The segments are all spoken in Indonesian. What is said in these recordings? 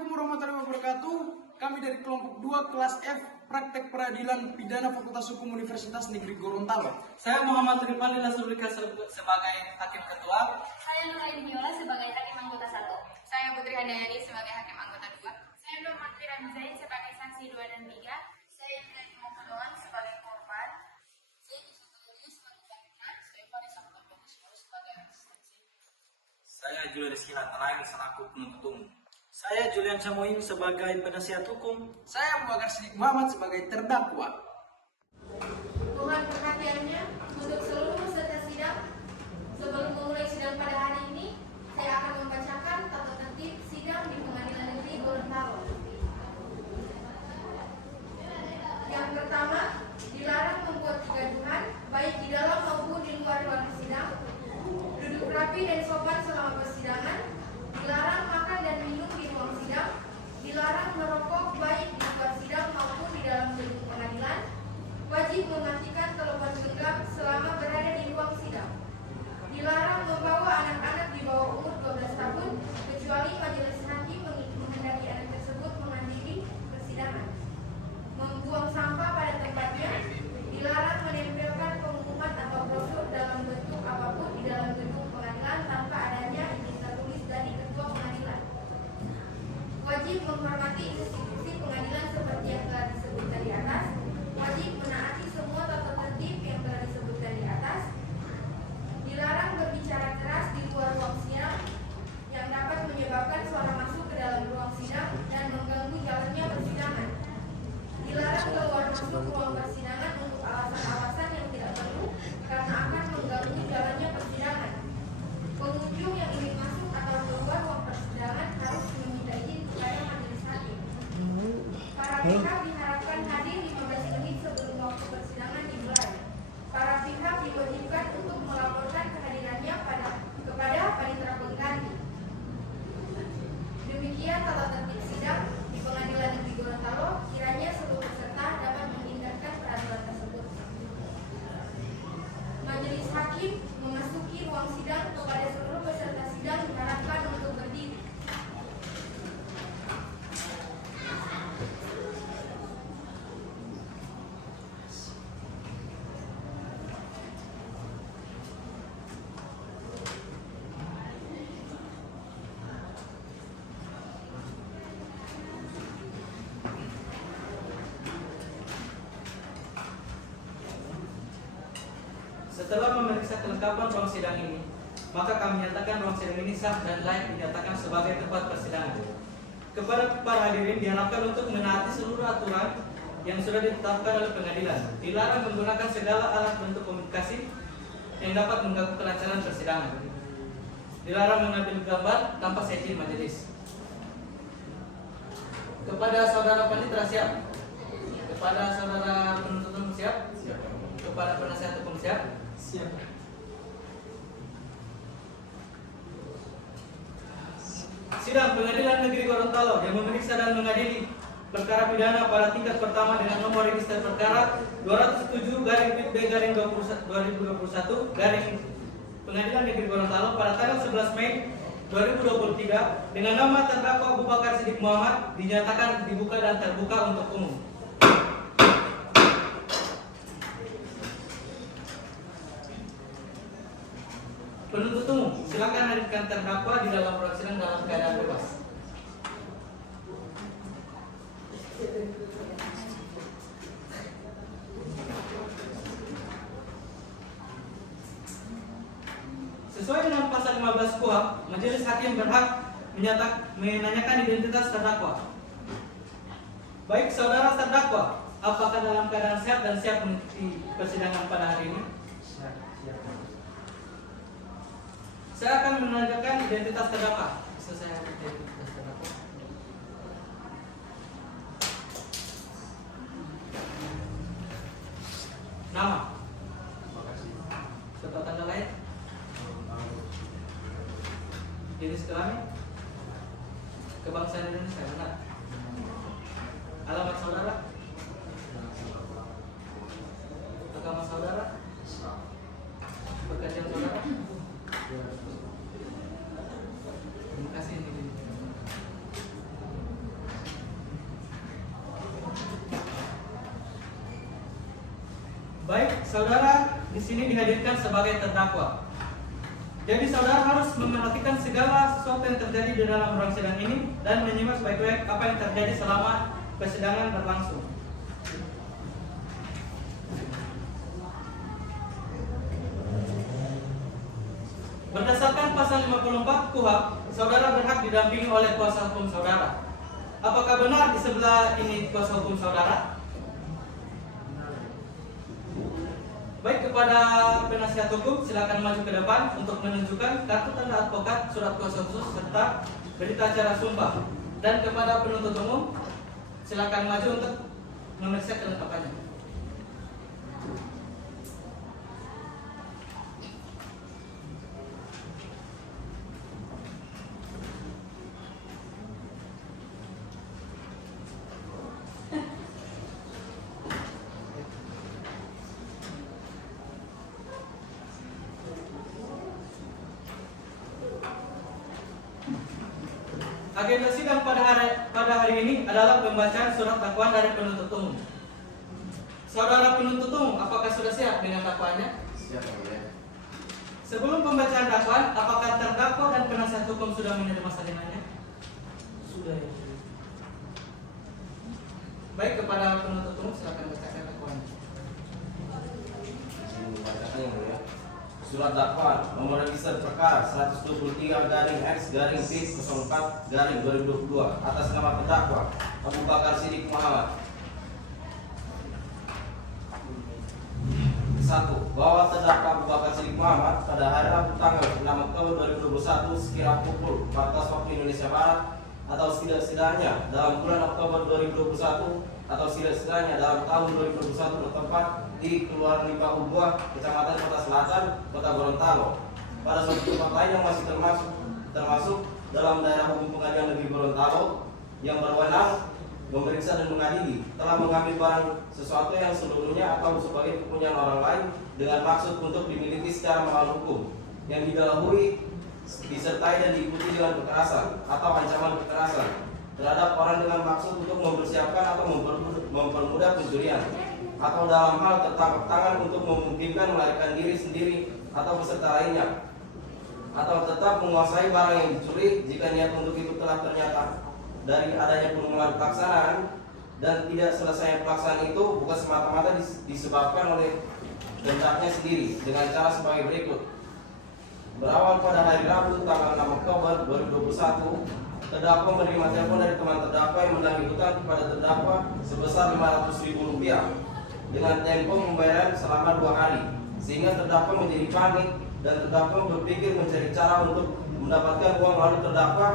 Assalamualaikum warahmatullahi wabarakatuh. Kami dari kelompok 2 kelas F Praktek Peradilan Pidana Fakultas Hukum Universitas Negeri Gorontalo. Saya Muhammad Rifani Lasurika sebagai Hakim Ketua. Saya Nuraini Biola sebagai Hakim Anggota 1. Saya Putri Handayani sebagai Hakim Anggota 2. Saya Nurmantri Ramzain sebagai saksi 2 dan 3. Saya Ibrahim Muhammad sebagai korban. Saya Yusuf Adi sebagai saksikan. Saya Vanessa Mutabarismo sebagai asistensi. Saya Julius Kilatalain selaku penuntut umum. Saya Julian Samuing sebagai penasihat hukum. Saya Abu Bakar Siddiq Muhammad sebagai terdakwa. Mohon perhatiannya untuk seluruh peserta sidang. Sebelum memulai sidang pada hari ini, saya akan membacakan tata tertib sidang di Pengadilan Negeri Gorontalo. Yang pertama, dilarang membuat kegaduhan baik di dalam maupun di luar ruang sidang. Duduk rapi dan sopan selama persidangan. Dilarang makan dan minum di ruang sidang. Dilarang merokok baik di luar sidang maupun di dalam gedung pengadilan. Wajib mematikan telepon genggam selama berada di ruang sidang. Dilarang membawa anak-anak di bawah umur 12 tahun kecuali majelis hakim menghendaki anak tersebut menghadiri persidangan. Membuang sampah pada tempatnya. Dilarang menempelkan pengumuman atau brosur dalam bentuk apapun di dalam gedung pengadilan tanpa adanya izin tertulis dari ketua pengadilan. Wajib menghormati institusi pengadilan seperti yang telah disebutkan di atas. Wajib menaati semua tata tertib yang telah disebutkan di atas. Dilarang berbicara keras di luar ruang sidang yang dapat menyebabkan suara masuk ke dalam ruang sidang dan mengganggu jalannya persidangan. Dilarang keluar masuk ruang persidangan untuk alasan-alasan yang tidak perlu karena akan mengganggu jalannya persidangan. Pengunjung yang ingin masuk atau keluar ruang persidangan harus meminta izin kepada majelis hakim. Para pihak diharapkan hadir 15 menit sebelum waktu persidangan dimulai. Para pihak diwajibkan untuk melaporkan kehadirannya kepada panitera pengganti. Demikian tata tertib sidang di Pengadilan Negeri Gorontalo. Kiranya seluruh peserta dapat mengindahkan peraturan tersebut. Majelis hakim memasuki ruang sidang. Kepada seluruh peserta sidang diharapkan untuk berdiri. Setelah memeriksa kelengkapan ruang sidang ini, maka kami nyatakan ruang sidang ini sah dan layak dinyatakan sebagai tempat persidangan. Kepada para hadirin diharapkan untuk menaati seluruh aturan yang sudah ditetapkan oleh pengadilan. Dilarang menggunakan segala alat bentuk komunikasi yang dapat mengganggu kelancaran persidangan. Dilarang mengambil gambar tanpa seizin majelis. Kepada saudara panitera siap? Kepada saudara penuntut umum siap? Siap. Kepada penasihat hukum siap? Siap. Sidang Pengadilan Negeri Gorontalo yang memeriksa dan mengadili perkara pidana pada tingkat pertama dengan nomor register perkara 207/B/2021 Pengadilan Negeri Gorontalo pada tanggal 11 Mei 2023 dengan nama terdakwa Abu Bakar Siddiq Muhammad dinyatakan dibuka dan terbuka untuk umum. Penuntut umum, silakan hadirkan terdakwa di dalam ruang sidang dalam keadaan bebas. Sesuai dengan pasal 15 KUHP, majelis hakim berhak menanyakan identitas terdakwa. Baik saudara terdakwa, apakah dalam keadaan sehat dan siap mengikuti persidangan pada hari ini? Saya akan menanyakan identitas terdakwa. Bisa saya identitas terdakwa? Nama? Serta tanggal lahir? Jenis kelamin? Kebangsaan Indonesia, benar? Alamat saudara? Agama saudara? Pekerjaan saudara? Terima kasih. Baik, saudara di sini dihadirkan sebagai terdakwa. Jadi saudara harus memperhatikan segala sesuatu yang terjadi di dalam ruang sidang ini dan menyimak sebaik-baik apa yang terjadi selama persidangan berlangsung. Berdasarkan pasal 54 KUHP, saudara berhak didampingi oleh kuasa hukum saudara. Apakah benar di sebelah ini kuasa hukum saudara? Baik, kepada penasihat hukum silakan maju ke depan untuk menunjukkan kartu tanda advokat, surat kuasa khusus serta berita acara sumpah. Dan kepada penuntut umum silakan maju untuk memeriksa kelengkapannya. Agenda sidang pada hari ini adalah pembacaan surat dakwaan dari penuntut umum. Saudara penuntut umum, apakah sudah siap dengan dakwaannya? Siap, Yang Mulia. Sebelum pembacaan dakwaan, apakah terdakwa dan penasihat hukum sudah menerima salinannya? Sudah ya. Baik, kepada penuntut umum silakan bacakan dakwaannya. Bacakan Yang Mulia. Surat dakwaan nomor register perkara 123-P04-2022 atas nama terdakwa Abu Bakar Siddiq Muhammad. 1. Bahwa terdakwa Abu Bakar Siddiq Muhammad pada hari Rabu tanggal 6 Oktober 2021 sekira pukul 14 waktu Indonesia Barat atau setidak-tidaknya dalam bulan Oktober 2021 atau setidak-tidaknya dalam tahun 2021 bertempat di Kelurahan Limpa Ubuah, Kecamatan Kota Selatan, Kota Gorontalo. Pada suatu tempat lain yang masih termasuk dalam daerah hukum Pengadilan Negeri Gorontalo yang berwenang memeriksa dan mengadili telah mengambil barang sesuatu yang seluruhnya atau sebagai kepunyaan orang lain dengan maksud untuk dimiliki secara melawan hukum yang didahului disertai dan diikuti dengan kekerasan atau ancaman kekerasan terhadap orang dengan maksud untuk mempersiapkan atau mempermudah pencurian atau dalam hal tertangkap tangan untuk memungkinkan melarikan diri sendiri atau peserta lainnya atau tetap menguasai barang yang dicuri jika niat untuk itu telah ternyata dari adanya penunggulan pelaksanaan dan tidak selesai pelaksanaan itu bukan semata-mata disebabkan oleh hendaknya sendiri dengan cara sebagai berikut. Berawal pada hari Rabu tanggal 6 Oktober 2021, terdakwa menerima telepon dari teman terdakwa yang menagih hutang kepada terdakwa sebesar Rp500.000 dengan tempo pembayaran selama 2 hari, sehingga terdakwa menjadi panik dan terdakwa berpikir mencari cara untuk mendapatkan uang, lalu terdakwa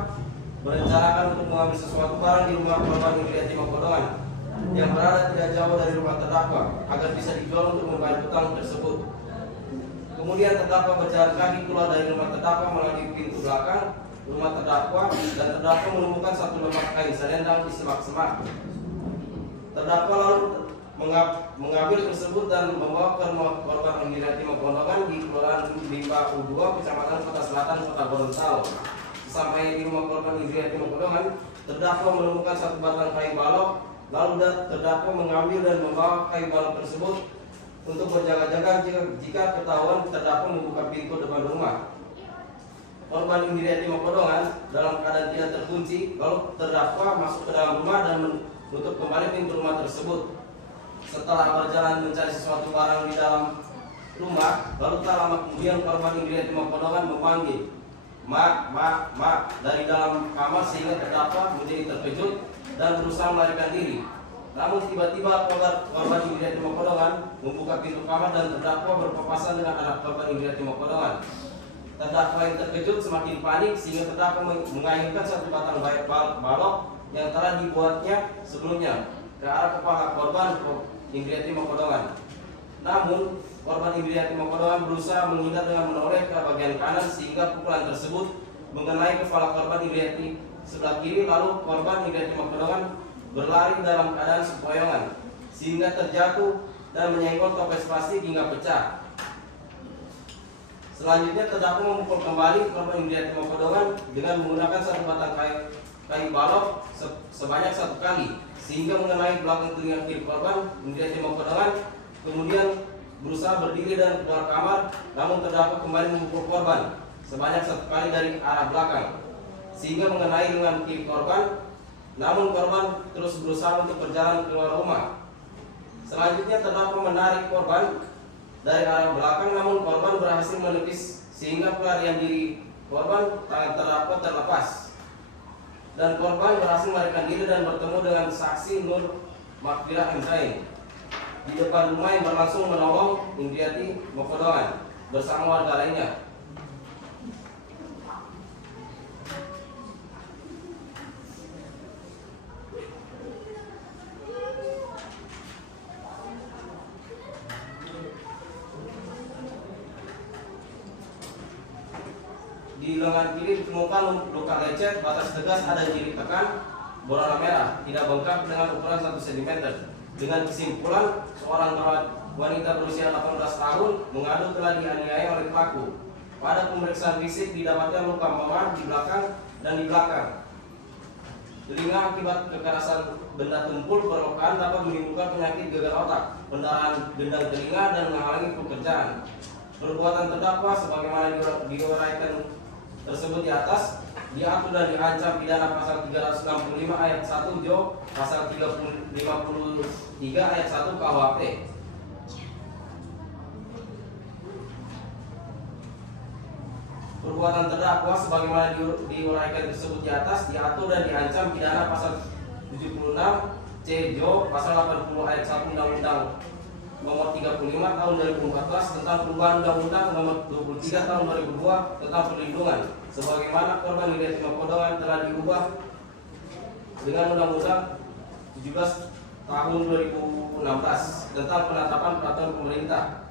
merencanakan untuk mengambil sesuatu barang di rumah korban Indri Yatimah Kodongan yang berada tidak jauh dari rumah terdakwa agar bisa dijual untuk membayar hutang tersebut. Kemudian terdakwa berjalan kaki keluar dari rumah terdakwa melalui pintu belakang rumah terdakwa dan terdakwa menemukan satu lembar kain selendang di semak-semak. Terdakwa lalu mengambil tersebut dan membawa ke rumah korban Indri Yatimah Kodongan di Kelurahan Limpa U2, Kecamatan Kota Selatan, Kota Gorontalo. Sampai di rumah korban Indri Yatimah Kodongan, terdakwa menemukan satu batang kayu balok, lalu terdakwa mengambil dan membawa kayu balok tersebut untuk berjaga-jaga jika ketahuan terdakwa membuka pintu depan rumah korban Indri Yatimah Kodongan dalam keadaan tidak terkunci, lalu terdakwa masuk ke dalam rumah dan menutup kembali pintu rumah tersebut. Setelah berjalan mencari sesuatu barang di dalam rumah, lalu tak lama kemudian korban Indri Yatimah Kodongan memanggil "Mak, mak, mak" dari dalam kamar sehingga terdakwa menjadi terkejut dan berusaha melarikan diri. Namun tiba-tiba korban Indri Yatimah Kodongan membuka pintu kamar dan terdakwa berpapasan dengan anak korban Indri Yatimah Kodongan. Terdakwa yang terkejut semakin panik sehingga terdakwa mengayunkan satu batang balok yang telah dibuatnya sebelumnya ke arah kepala korban Indri Yatimah Kodongan. Namun korban Indri Yatimah Kodongan berusaha menghindar dengan menoleh ke bagian kanan sehingga pukulan tersebut mengenai kepala korban Indri Yatimah sebelah kiri, lalu korban Indri Yatimah Kodongan berlari dalam keadaan sempoyongan sehingga terjatuh dan menyenggol toples plastik hingga pecah. Selanjutnya terdakwa memukul kembali korban Indri Yatimah Kodongan dengan menggunakan satu batang kayu balok sebanyak 1 kali sehingga mengenai belakang telinga kiri korban Indri Yatimah Kodongan. Kemudian berusaha berdiri dan keluar kamar, namun terdakwa kembali memukul korban sebanyak 1 kali dari arah belakang, sehingga mengenai lengan kiri korban. Namun korban terus berusaha untuk berjalan keluar rumah. Selanjutnya terdakwa menarik korban dari arah belakang, namun korban berhasil menepis sehingga pelarian diri korban, tangan terdakwa terlepas. Dan korban berhasil melarikan diri dan bertemu dengan saksi Nur Makfirah M. Zain di depan rumah yang berlangsung menolong Indriati Mokodoan bersama warga lainnya. Di lengan kiri ditemukan luka lecet, batas tegas ada nyeri tekan, berwarna merah, tidak bengkak dengan ukuran 1 cm. Dengan kesimpulan, seorang wanita berusia 18 tahun mengadu telah dianiaya oleh pelaku. Pada pemeriksaan fisik didapatkan luka memar di belakang dan di belakang. Telinga akibat kekerasan benda tumpul berlokan dapat menimbulkan penyakit gagal otak, pendarahan gendang telinga, dan menghalangi pekerjaan. Perbuatan terdakwa sebagaimana diuraikan tersebut di atas diatur dan diancam pidana pasal 365 ayat 1 Jo, pasal 53 ayat 1 KUHP. Perbuatan terdakwa sebagaimana diuraikan tersebut di atas diatur dan diancam pidana pasal 76 C Jo, pasal 80 ayat 1 Undang-Undang Nomor 35 Tahun 2014 tentang perubahan Undang-Undang Nomor 23 Tahun 2002 tentang perlindungan, sebagaimana korban Indriati Mokodoan telah diubah dengan Undang-Undang 17 Tahun 2016 tentang penetapan peraturan pemerintah.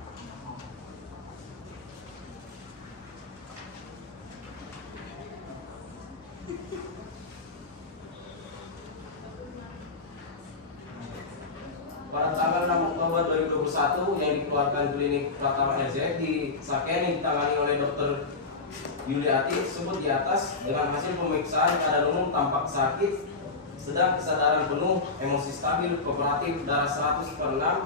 Pada tanggal 6 Oktober 2021 yang dikeluarkan klinik Pratama RZ di Saken yang ditangani oleh Dr. Yuliati tersebut di atas dengan hasil pemeriksaan keadaan umum tampak sakit, sedang kesadaran penuh, emosi stabil, kooperatif, darah 100/6,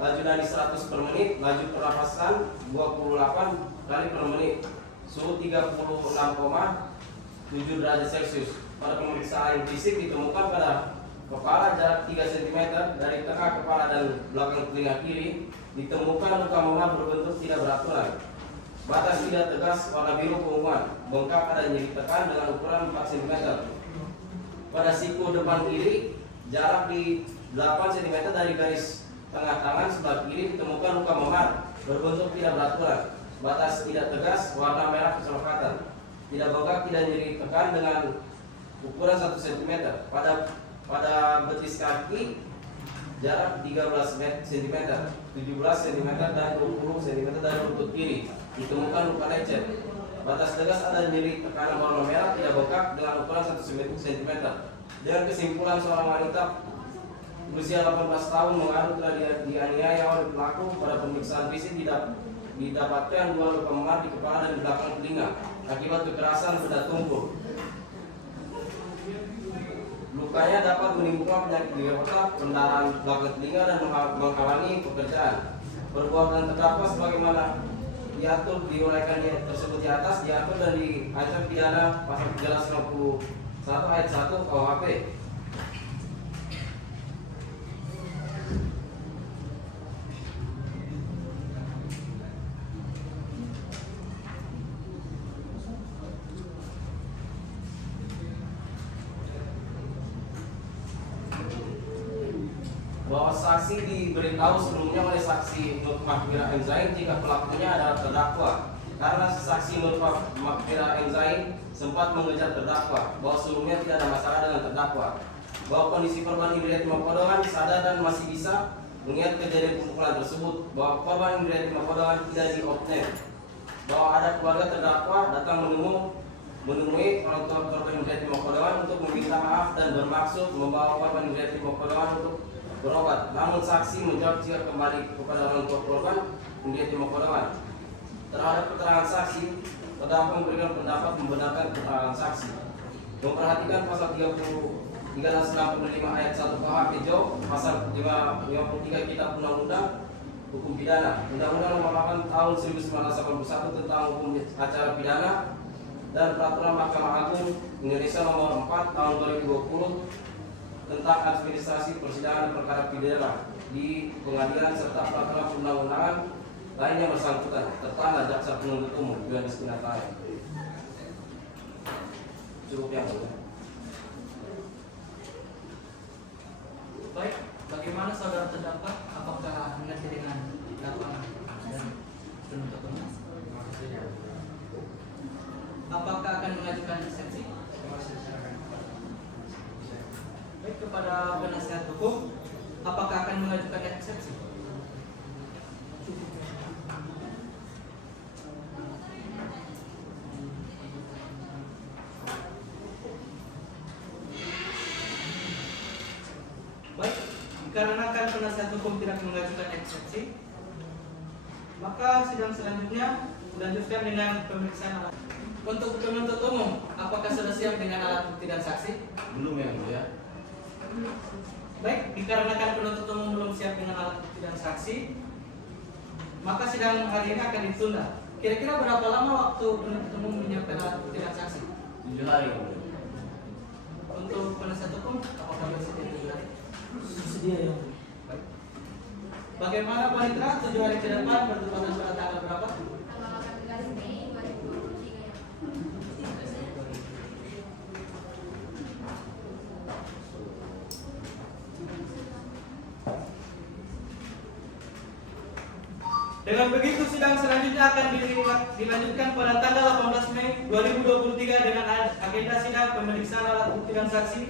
laju nadi 100 per menit, laju pernapasan 28 kali per menit, suhu 36,7 derajat Celcius. Pada pemeriksaan fisik ditemukan pada kepala jarak 3 cm dari tengah kepala dan belakang telinga kiri, ditemukan luka memar berbentuk tidak beraturan, batas tidak tegas, warna biru keunguan, bengkak, ada nyeri tekan dengan ukuran 4 cm. Pada siku depan kiri, jarak di 8 cm dari garis tengah tangan sebelah kiri ditemukan luka memar berbentuk tidak beraturan, batas tidak tegas, warna merah kecoklatan, tidak bengkak, tidak nyeri tekan dengan ukuran 1 cm. Pada betis kaki jarak 13 cm, 17 cm dan 20 cm dari lutut kiri ditemukan luka lecet. Batas tegas ada nyeri tekanan warna merah tidak bengkak dengan ukuran 1 cm. Dengan kesimpulan, seorang wanita berusia 18 tahun mengadu telah dianiaya oleh pelaku. Pada pemeriksaan fisik didapatkan 2 luka memar di kepala dan di belakang telinga akibat kekerasan benda tumpul. Lukanya dapat menimbulkan penyakit di otak, pendarahan belakang telinga, dan menghalangi pekerjaan. Perbuatan terdakwa sebagaimana diuraikan tersebut di atas diatur dan diancam pidana pasal 351 ayat 1 KUHP. Bahwa saksi diberitahu sebelumnya oleh saksi Nur Makfirah M. Zain jika pelakunya adalah terdakwa, karena saksi Nur Makfirah M. Zain sempat mengejar terdakwa bahwa sebelumnya tidak ada masalah dengan terdakwa, bahwa kondisi korban Indriati Mokodoan sadar dan masih bisa mengingat kejadian pemukulan tersebut, bahwa korban Indriati Mokodoan tidak diopname, bahwa ada keluarga terdakwa datang menemui orang tua korban Indriati Mokodoan untuk meminta maaf dan bermaksud membawa korban Indriati Mokodoan untuk berobat. Namun saksi menjawab jika kembali kepada orang tua korban Indriati Mokodoan. Terhadap keterangan saksi, terdakwa memberikan pendapat membenarkan keterangan saksi. Memperhatikan pasal 365 ayat 1 KUHP Jo, pasal 53 Kitab Undang-Undang Hukum Pidana, Undang-Undang Nomor 8 Tahun 1981 tentang Hukum Acara Pidana, dan Peraturan Mahkamah Agung Indonesia Nomor 4 Tahun 2020 tentang administrasi persidangan perkara pidana di pengadilan serta peraturan perundang-undangan lain yang bersangkutan, serta jaksa penuntut umum Yohanes Pinatae. Cukup yang mulia. Baik, bagaimana saudara terdakwa? Apakah mengerti dengan dakwaan dan penuntut umum? Apakah akan mengajukan eksepsi? Baik, kepada penasihat hukum, apakah akan mengajukan eksepsi? Baik, dikarenakan penasihat hukum tidak mengajukan eksepsi, maka sidang selanjutnya dilanjutkan dengan pemeriksaan alat. Untuk penuntut umum, apakah sudah siap dengan alat bukti dan saksi? Belum yang mulia. Baik, dikarenakan penuntut umum belum siap dengan alat bukti dan saksi, maka sidang hari ini akan ditunda. Kira-kira berapa lama waktu penuntut umum menyiapkan alat bukti dan saksi? 7 hari yang mulia. Untuk penasihat hukum, apakah bersedia 7 hari? Sedia yang mulia. Baik. Bagaimana panitera 7 hari ke depan bertepatan pada tanggal berapa? Tanggal 18 Mei 2023. Dengan begitu sidang selanjutnya akan dilanjutkan pada tanggal 18 Mei 2023 dengan agenda sidang pemeriksaan alat bukti dan saksi.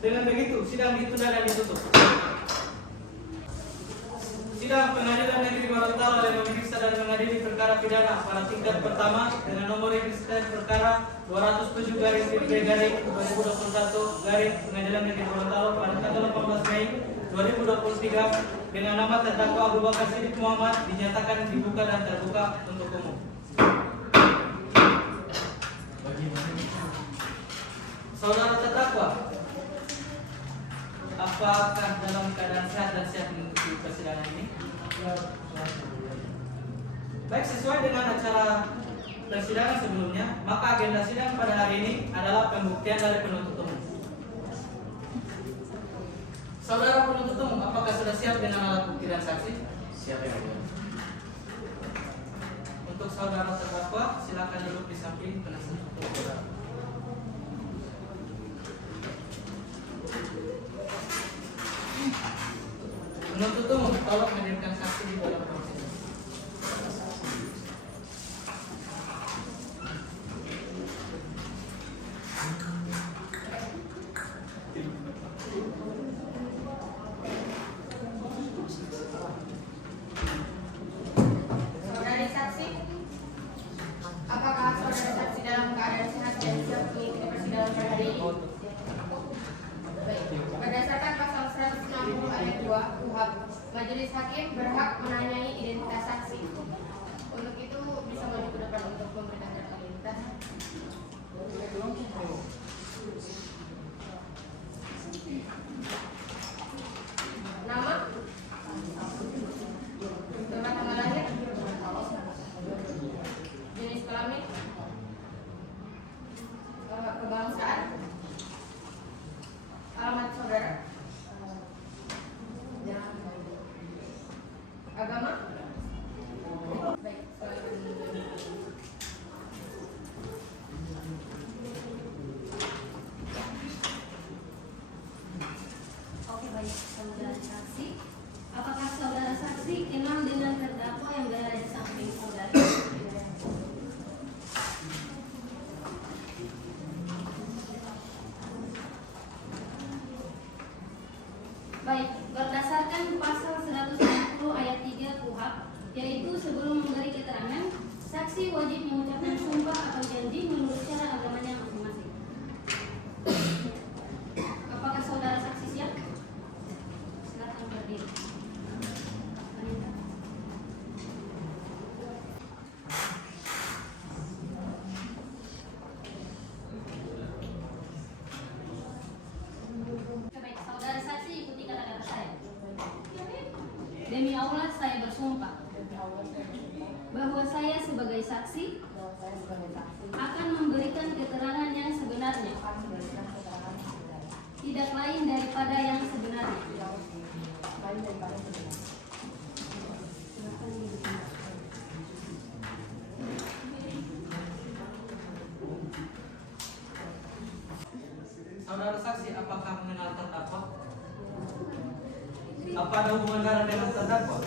Dengan begitu sidang ditunda dan ditutup. Sidang Pengadilan Negeri Gorontalo yang memeriksa dan mengadili perkara pidana pada tingkat pertama dengan nomor register perkara 207/2021 Pengadilan Negeri Gorontalo pada tanggal 18 Mei 2023 dengan nama terdakwa Abu Bakar Siddiq Muhammad dinyatakan dibuka dan terbuka untuk umum. Saudara terdakwa, apakah dalam keadaan sehat dan siap mengikuti persidangan ini? Baik, sesuai dengan acara persidangan sebelumnya, maka agenda sidang pada hari ini adalah pembuktian dari penuntut umum. Saudara penuntut umum, apakah sudah siap dengan alat bukti dan saksi? Siapa yang mulia? Untuk saudara terdakwa, silakan duduk di samping penasihat hukum saudara. Penuntut umum, tolong hadirkan saksi di dalam persidangan. Saudara saksi, apakah saudara saksi dalam keadaan sehat dan siap mengikuti persidangan pada hari ini? Baik. Berdasarkan pasal 160 ayat 2 KUHP, majelis hakim berhak menanyai identitas saksi. Untuk itu bisa maju ke depan untuk memberikan data identitas. Nama, tempat tanggal lahir, jenis kelamin, kebangsaan, alamat saudara, agama. Baik, silakan. Oke, baik, saudara saksi. Apakah saudara saksi kenal dengan terdakwa yang berada di samping saudara? Baik, berdasarkan pasal 160 ayat 3 KUHP, Demi Allah saya bersumpah bahwa saya sebagai saksi akan memberikan keterangan yang sebenarnya, tidak lain daripada yang sebenarnya. Saudara saksi, apakah mengenal terdakwa? Apa ada hubungan darah dengan terdakwa?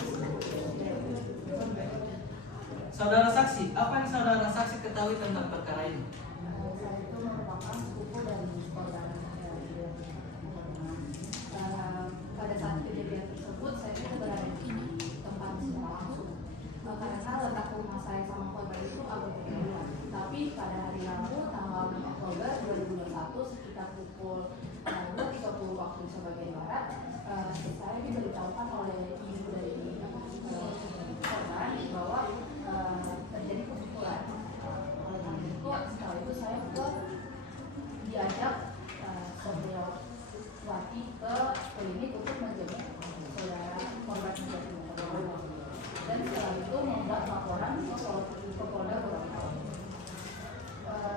Saudara saksi, apa yang saudara saksi ketahui tentang perkara ini? Saya itu merupakan sepupu dari korban. Pada saat kejadian tersebut saya itu berada di tempat secara langsung. Karena letak rumah saya sama korban itu agak berbeda. Tapi pada hari Rabu tanggal 6 Oktober 2021 sekitar pukul 2.30 waktu Indonesia bagian barat, saya diberitahukan oleh ibu dari korban bahwa terjadi kebetulan. Oleh karena itu setelah itu saya diajak Saudariwati ke klinik untuk menjenguk saudara korban menjadi dan setelah itu membuat laporan ke Polda Gorontalo.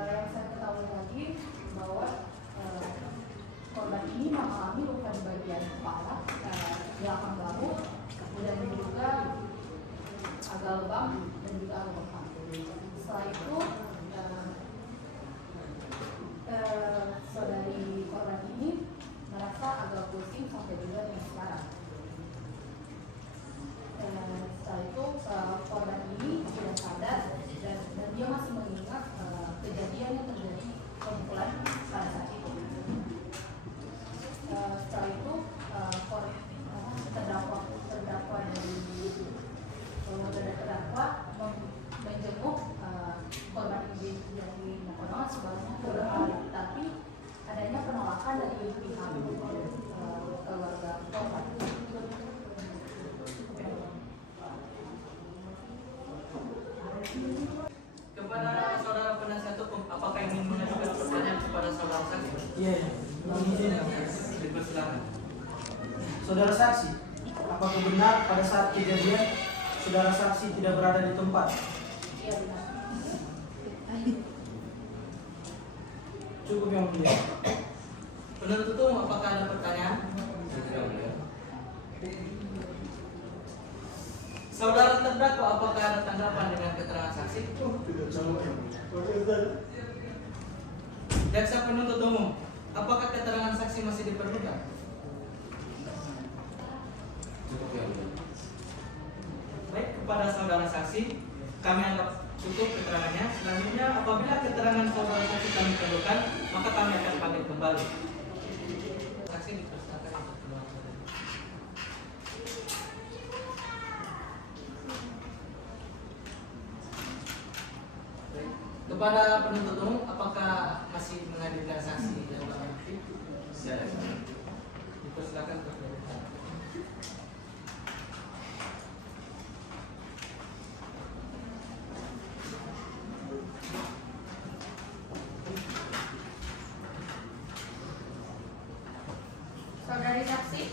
Yang saya ketahui lagi bahwa korban ini mengalami luka di bagian kepala, belakang bahu, kemudian juga agak lebam dan juga agak bengkak. Setelah itu saudari korban ini merasa agak pusing sampai juga dengan sekarang. Setelah itu korban ini sudah sadar dan dia masih mengingat kejadian yang terjadi pemukulan pada saat itu. Setelah itu terdakwa menjenguk korban ini dari Nakonongan sebanyak beberapa kali, tapi adanya penolakan dari pihak keluarga korban. Kepada saudara penasihat hukum, apakah ingin mengajukan pertanyaan kepada saudara saksi? Iya, izin. Dipersilakan. Saudara saksi, apakah benar pada saat kejadian saudara saksi tidak berada di tempat? Iya benar. Cukup yang mulia. Penuntut umum, apakah ada pertanyaan? Saudara terdakwa, apakah ada tanggapan dengan keterangan saksi? Jaksa penuntut umum, apakah keterangan saksi masih diperlukan? Baik, kepada saudara saksi, kami anggap cukup keterangannya. Selanjutnya, apabila keterangan saudara saksi kami perlukan, maka kami akan panggil kembali. Saksi dipersilakan untuk keluar. Baik, kepada penuntut umum, apakah masih menghadirkan saksi yang berarti? Dipersilakan untuk keluar. Saudari saksi,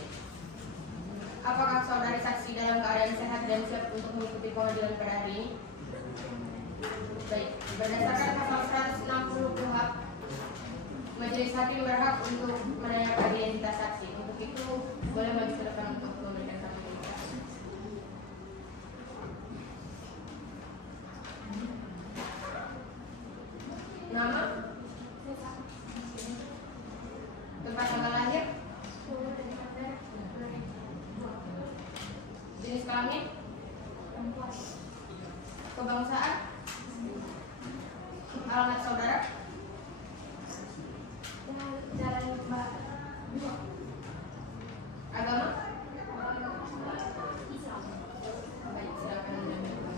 apakah saudari saksi dalam keadaan sehat dan siap untuk mengikuti pengadilan pada hari ini? Baik, berdasarkan pasal 160 KUHP, majelis hakim berhak untuk menanyakan identitas saksi. Untuk itu, boleh maju ke depan untuk memberikan satu identitas. Nama, tempat tanggal lahir, jenis kelamin, kebangsaan, alamat saudara, agama. Baik, silakan menyampaikan.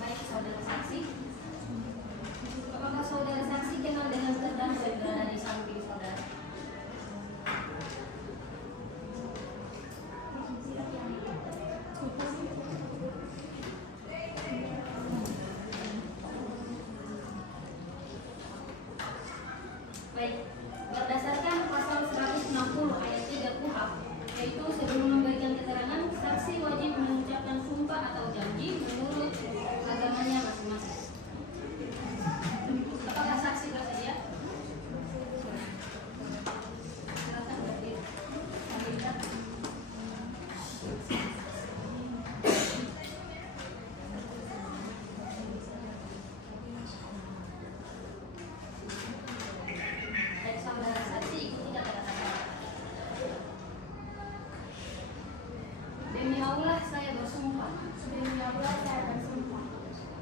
Baik, saudara saksi. Apakah saudara saksi kenal dengan terdakwa yang berada di samping saudara? Baik, berdasarkan pasal 160 yaitu sebelum memberikan keterangan, saksi wajib mengucapkan sumpah atau janji menurut agamanya masing-masing. Apakah saksi bersedia? Silakan berdiri. Kandidat. Baik, saudara saksi ikuti kata-kata. Demi Allah saya bersumpah. Demi Allah saya bersumpah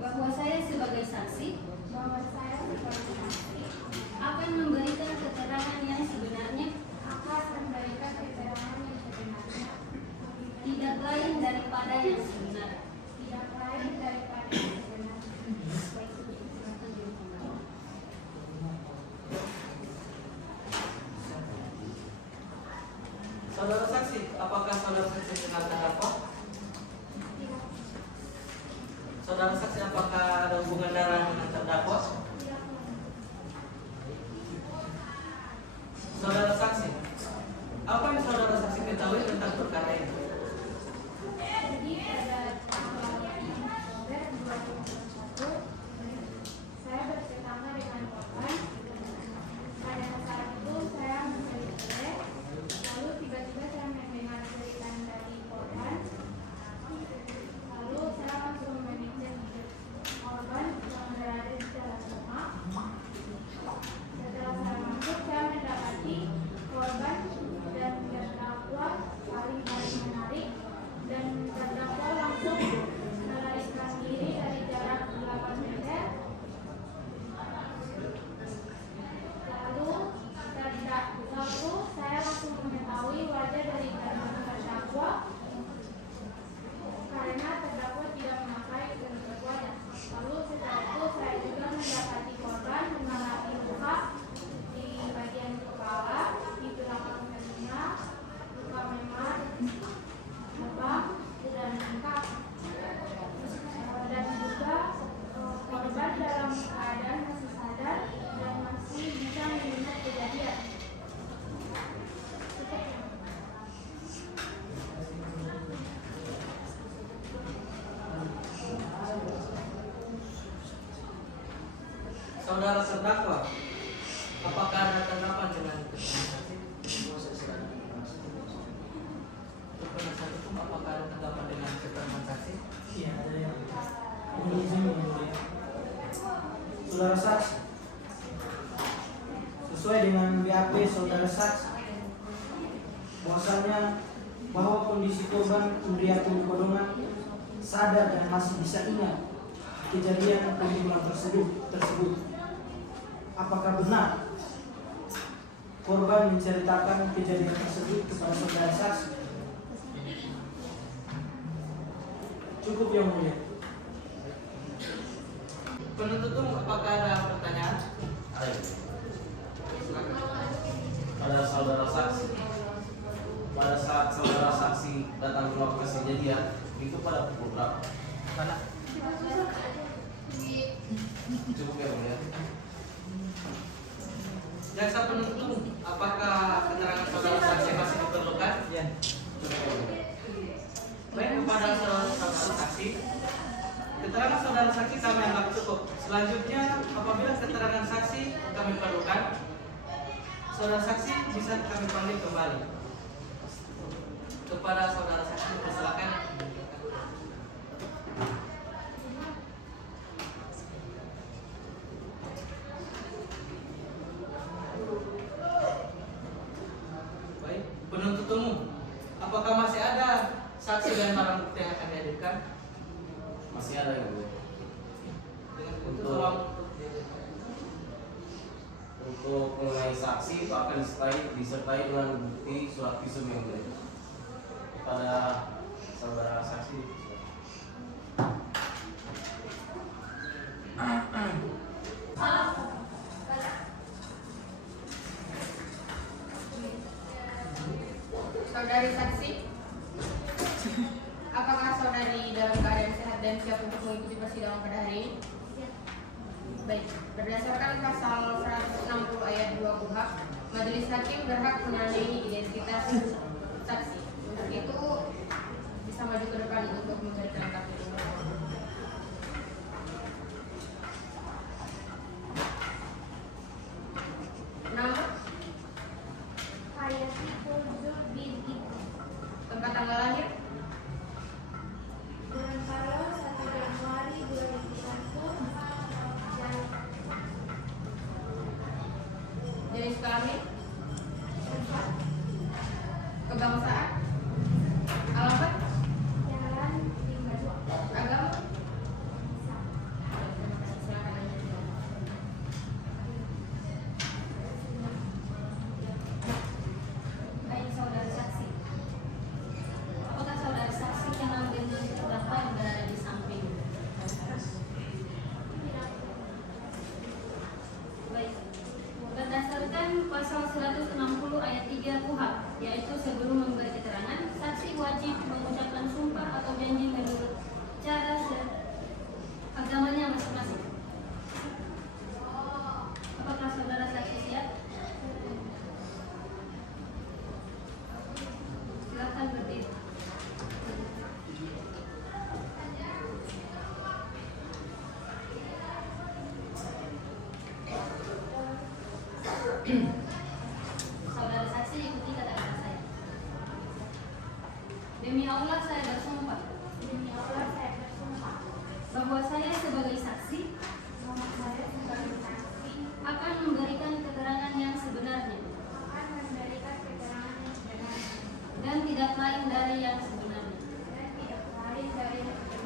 Bahwa saya sebagai saksi bahwa saya sebagai saksi akan memberikan keterangan yang sebenarnya, akan memberikan keterangan yang sebenarnya, tidak lain daripada yang sebenar. tidak lain daripada yang sebenarnya. Baik, silakan diucapkan. Saudara saksi, apakah saudara saksi kenal terdakwa? Saudara saksi, apakah ada hubungan darah dengan terdakwa? Saudara saksi, apa yang saudara saksi ketahui tentang perkara ini? Jadi pada tanggal 6 Oktober 2021 saya bersama dengan korban. Pada saat itu saya mencari tele, lalu tiba-tiba saya mendengar cerita dari korban. Lalu saya langsung mengecek korban yang berada di dalam rumah. Setelah saya masuk, saya mendapati korban dan terdakwa saling menarik, dan terdakwa langsung melarikan diri dari jarak 8 meter. Lalu saya langsung mengetahui wajah dari terdakwa karena terdakwa tidak memakai penutup wajah. Lalu setelah itu saya juga mendapati korban mengalami luka di bagian kepala, di belakang telinga, luka memar, lebam, dan bengkak. Dan juga korban dalam keadaan masih sadar dan masih bisa mengingat kejadian. Saudara terdakwa, apakah ada tanggapan dengan keterangan saksi? Untuk penasihat hukum, apakah ada tanggapan dengan keterangan saksi? Iya, ada yang mohon izin yang mulia. Saudara saksi, sesuai dengan BAP saudara saksi, bahwasanya bahwa kondisi korban Indriatun Kodongan sadar dan masih bisa ingat kejadian pembunuhan tersebut. Apakah benar korban menceritakan kejadian tersebut kepada saudara saksi? Cukup yang mulia. Penuntut umum, apakah ada pertanyaan? Ada. Silakan. Pada saudara saksi, pada saat saudara saksi datang ke lokasi kejadian itu pada pukul berapa? Mana? Cukup ya mulia. Jaksa penuntut umum, apakah keterangan saudara saksi masih diperlukan? Ya. Cukup ya mulia. Baik, kepada saudara saksi, keterangan saudara saksi kami anggap cukup. Selanjutnya, apabila keterangan saksi kami perlukan, saudara saksi bisa kami panggil kembali. Kepada saudara saksi, silakan. Baik, penuntut umum, apakah masih ada saksi dan barang bukti yang akan dihadirkan? Masih ada yang mulia. Dengan itu Untuk- tolong Untuk mengenai saksi itu akan disertai dengan bukti surat visum yang mulia. Pada saudara saksi. Saudari saksi, apakah saudari dalam keadaan sehat dan siap untuk mengikuti persidangan pada hari ini? Baik, berdasarkan pasal 160 ayat 2 KUHP, majelis hakim berhak menandai identitas saksi. itu bisa maju ke depan untuk memberikan KPU. Nama, Hayati Furjul bin Ibu. tempat tanggal lahir, Gorontalo 1 Januari 2001 dan jenis kelamin, tempat kebangsaan, alamat, Jalan 52 agama. Baik saudara saksi. Apakah saudara saksi kenal dengan terdakwa yang berada di samping? Baik. Berdasarkan pasal 160 ayat 3 KUHP, yaitu sebelum memberi keterangan, saksi wajib mengucapkan sumpah atau janji menurut cara agamanya masing-masing. Apakah saudara saksi siap? Silakan berdiri. Saudara saksi ikuti kata-kata saya. Demi Allah saya bersumpah Demi Allah saya bersumpah bahwa saya sebagai saksi bahwa saya sebagai saksi akan memberikan keterangan yang sebenarnya akan memberikan keterangan yang sebenarnya dan tidak lain dari yang sebenarnya. dan tidak lain dari yang sebenarnya.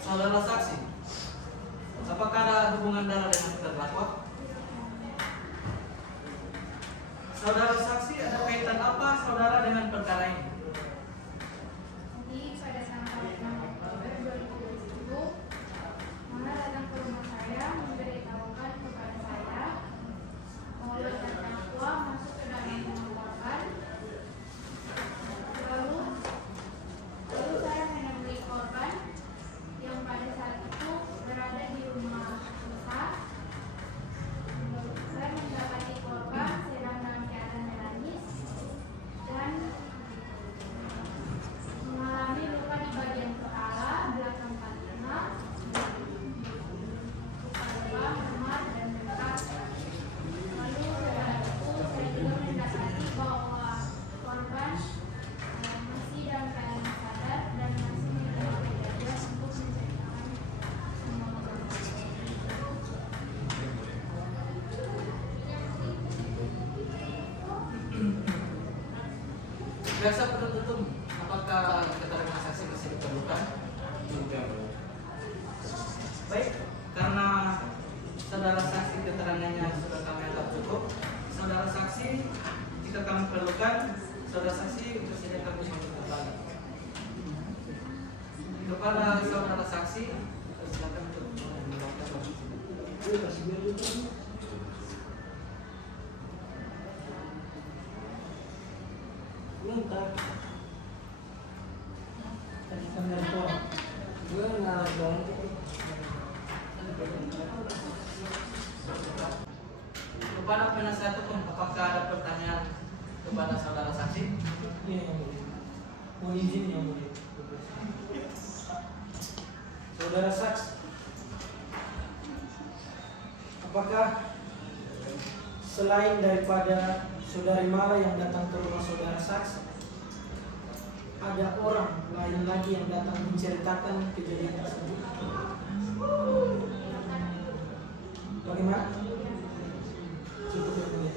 Saudara saksi, apakah ada hubungan darah dengan terdakwa? Saudara saksi, ada kaitan apa saudara dengan perkara ini? Jadi pada tanggal 6 Oktober 2007, Mona datang ke rumah saya memberitahukan kepada saya bahwa terdakwa masuk ke dalam rumah korban. Lalu saya menemui korban yang pada saat itu berada di rumah besar. Saya mendapati korban sedang dalam keadaan menangis dan mengalami luka di bagian kepala, belakang telinga, luka memar dan bengkak. Lalu setelah itu saya juga mendapati bahwa korban masih dalam keadaan sadar dan masih menerima kejadian untuk menceritakan semua kejadian. Jaksa penuntut umum, apakah keterangan saksi masih diperlukan? Baik, karena saudara saksi keterangannya sudah kami anggap cukup, saudara saksi jika kami perlukan, saudara saksi bersedia kami untuk kembali. Kepada saudara saksi, silakan untuk melakukan. Bentar. Tadi kami lapor. Gue nggak dong. Kepada penasihat hukum, apakah ada pertanyaan kepada saudara saksi? Iya yang mulia. Mohon izin yang mulia. Saudara saksi, apakah selain daripada saudari Mala yang datang ke rumah saudara saksi, ada orang lain lagi yang datang menceritakan kejadian tersebut? Bagaimana? Cukup yang mulia.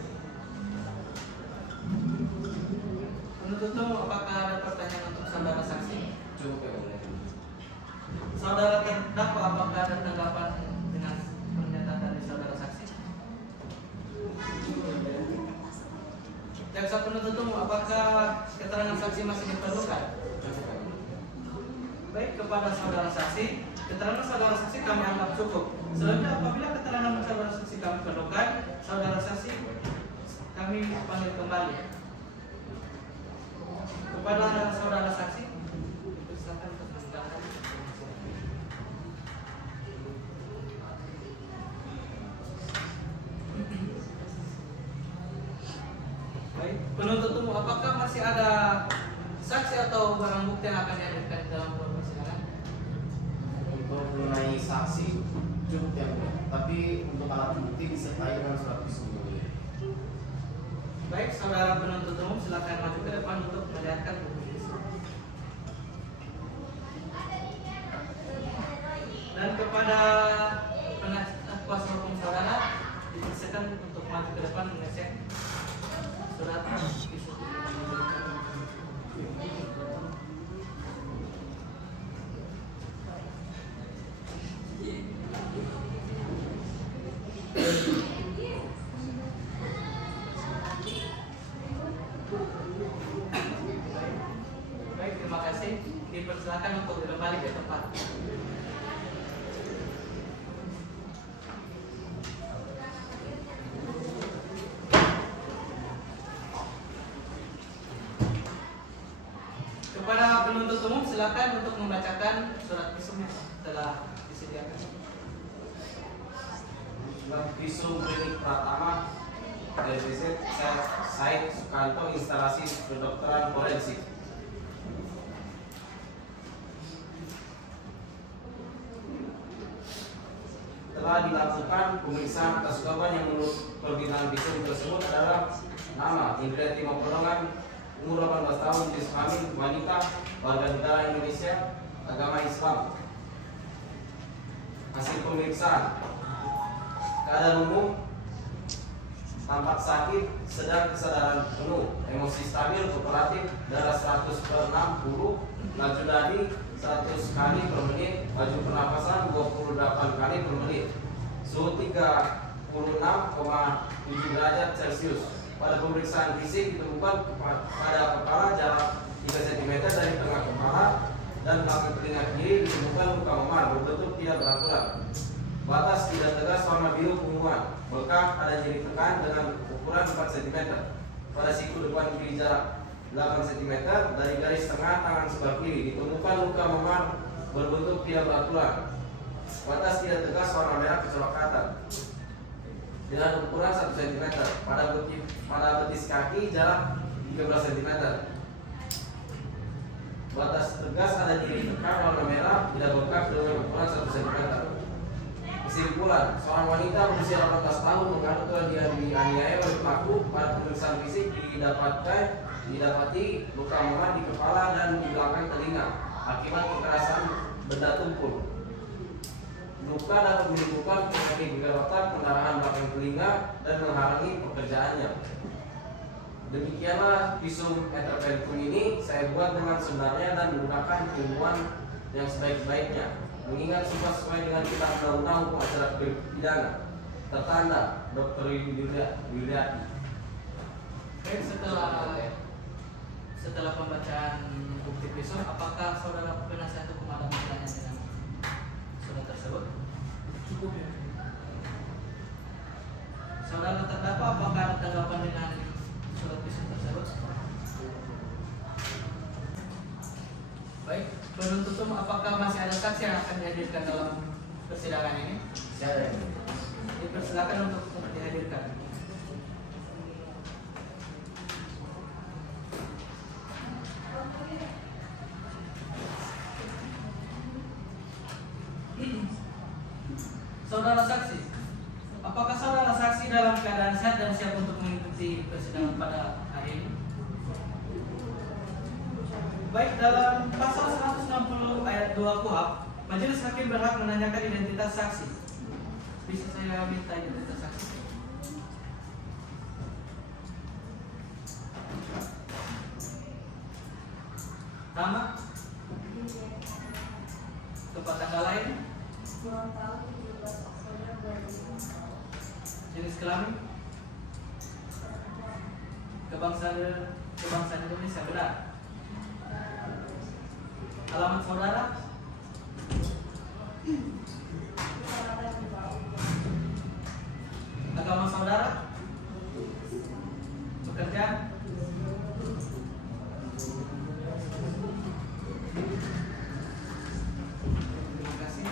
Penuntut umum, apakah ada pertanyaan untuk saudara saksi? Saudara terdakwa, apakah ada tanggapan dengan pernyataan dari saudara saksi? Jaksa penuntut umum, apakah keterangan saksi masih diperlukan? Baik, kepada saudara saksi, keterangan saudara saksi kami anggap cukup. Selanjutnya, apabila keterangan saudara saksi kami perlukan, saudara saksi kami panggil kembali. Kepada saudara saksi, dipersilakan untuk mendengarkan. masih ada saksi atau barang bukti yang akan dihadirkan dalam persidangan? Untuk mengenai saksi cukup yang mulia, tapi untuk alat bukti disertai dengan surat visum. Baik, saudara penuntut umum silakan maju ke depan untuk melihatkan bukti visum. Dan kepada kuasa hukum saudara dipersilakan untuk maju ke depan mengecek surat visum. Baik, terima kasih. Dipersilakan untuk kembali ke tempat. Kepada penuntut umum silakan untuk membacakan surat visumnya telah disediakan. Surat visum klinik Pratama RSUD Said Sukanto instalasi kedokteran forensik. Telah dilakukan pemeriksaan atas korban yang menurut permintaan visum tersebut adalah nama Indriati Mapolongan, umur 18 tahun, jenis kelamin wanita, warga negara Indonesia, agama Islam. Hasil pemeriksaan: keadaan umum, tampak sakit, sedang kesadaran penuh, emosi stabil, kooperatif, darah 100/60, laju nadi 100 kali per menit, laju pernapasan 28 kali per menit, suhu 36,7 derajat Celcius. Pada pemeriksaan fisik ditemukan pada kepala jarak 3 cm dari tengah kepala dan belakang telinga kiri ditemukan luka memar berbentuk tidak beraturan. Batas tidak tegas warna biru keunguan. Bekas ada nyeri tekan dengan ukuran 4 cm. Pada siku depan kiri jarak 8 cm dari garis tengah tangan sebelah kiri ditemukan luka memar berbentuk tidak beraturan. Batas tidak tegas warna merah kecolokatan dengan ukuran 1 cm. Pada betis kaki jarak 13 cm. Batas tegas ada nyeri tekan warna merah tidak bengkak dengan ukuran 1 cm. Kesimpulan, seorang wanita berusia 18 tahun mengaku telah dianiaya oleh pelaku. Pada pemeriksaan fisik didapati luka memar di kepala dan di belakang telinga akibat kekerasan benda tumpul. Luka dapat menimbulkan penyakit gegar otak, pendarahan belakang telinga, dan menghalangi pekerjaannya. Demikianlah visum interventum ini saya buat dengan sebenarnya dan menggunakan ilmuwan yang sebaik-baiknya. Mengingat sudah sesuai dengan kitab undang-undang hukum acara pidana. Tertanda Dr. Yuliati. Baik, setelah pembacaan bukti visum, apakah saudara penasihat hukum ada pertanyaan dengan surat tersebut? Cukup ya. Saudara terdakwa, apakah ada tanggapan dengan surat visum tersebut? Baik, penuntut umum, apakah masih ada saksi yang akan dihadirkan dalam persidangan ini? Saya Dipersilakan untuk dihadirkan. Saudara saksi, apakah saudara saksi dalam keadaan sehat dan siap untuk mengikuti persidangan pada hari ini? Baik, dalam pasal 160 ayat 2 KUHP, majelis hakim berhak menanyakan identitas saksi. Bisa saya minta identitas saksi? Nama? Tempat tanggal lahir? 2 tahun 17 Oktober 2005. Jenis kelamin? Kebangsaan Indonesia, benar? Alamat saudara? Agama saudara? Pekerjaan? Terima kasih.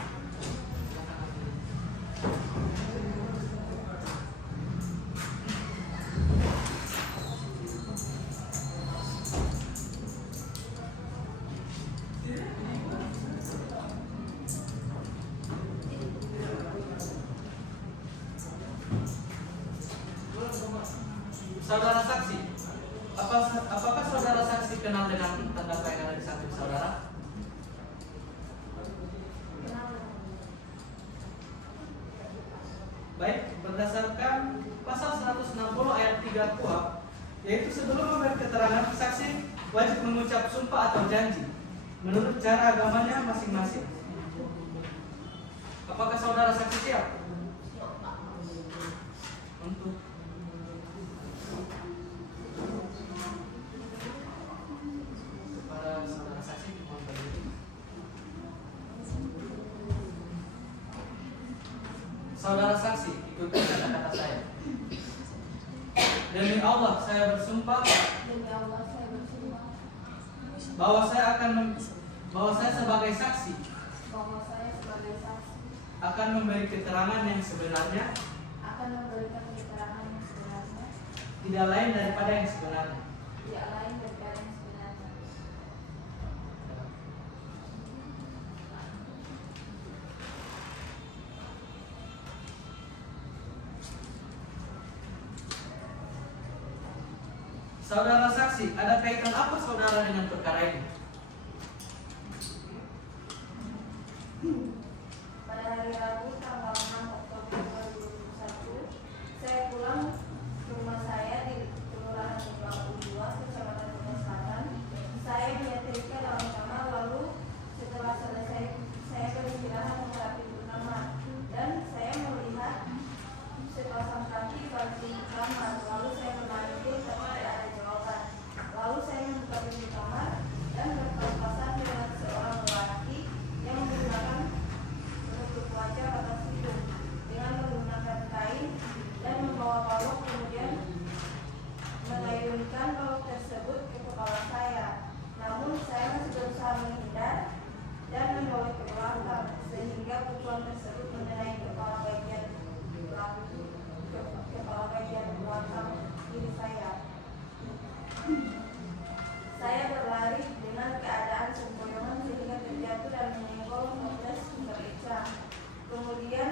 Saudara saksi, apakah saudara saksi kenal dengan terdakwa yang ada di samping saudara? Baik, berdasarkan pasal 160 ayat 3 KUHP, yaitu sebelum memberi keterangan, saksi wajib mengucap sumpah atau janji menurut cara agamanya masing-masing. Apakah saudara saksi siap? Untuk kepada saudara saksi mohon berdiri. Saudara saksi, ikuti kata-kata saya. Demi Allah saya bersumpah Demi Allah saya bersumpah bahwa saya sebagai saksi bahwa saya sebagai saksi akan memberi keterangan yang sebenarnya, akan memberikan keterangan yang sebenarnya, tidak lain daripada yang sebenarnya. tidak lain daripada yang sebenarnya. Saudara saksi, ada kaitan apa saudara dengan perkara ini? Pada hari Rabu tanggal 6 Oktober 2021, saya pulang ke rumah saya di Kelurahan Kelapa 2, Kecamatan Kota Selatan. Saya menyetrika dalam kamar, lalu setelah selesai saya beristirahat membuka pintu kamar dan saya melihat sepasang kaki berdiri di kamar. Lalu saya memanggil tapi tidak ada jawaban. Lalu saya membuka pintu kamar dan berpapasan dengan seorang lelaki yang menggunakan penutup wajah atas hidung dengan menggunakan kain dan membawa balok, kemudian mengayunkan balok tersebut ke kepala saya. Namun saya masih berusaha menghindar dan menoleh ke belakang sehingga pukulan tersebut mengenai kepala bagian belakang kiri saya. Saya berlari dengan keadaan sempoyongan sehingga terjatuh dan menyenggol Moses Merica. Kemudian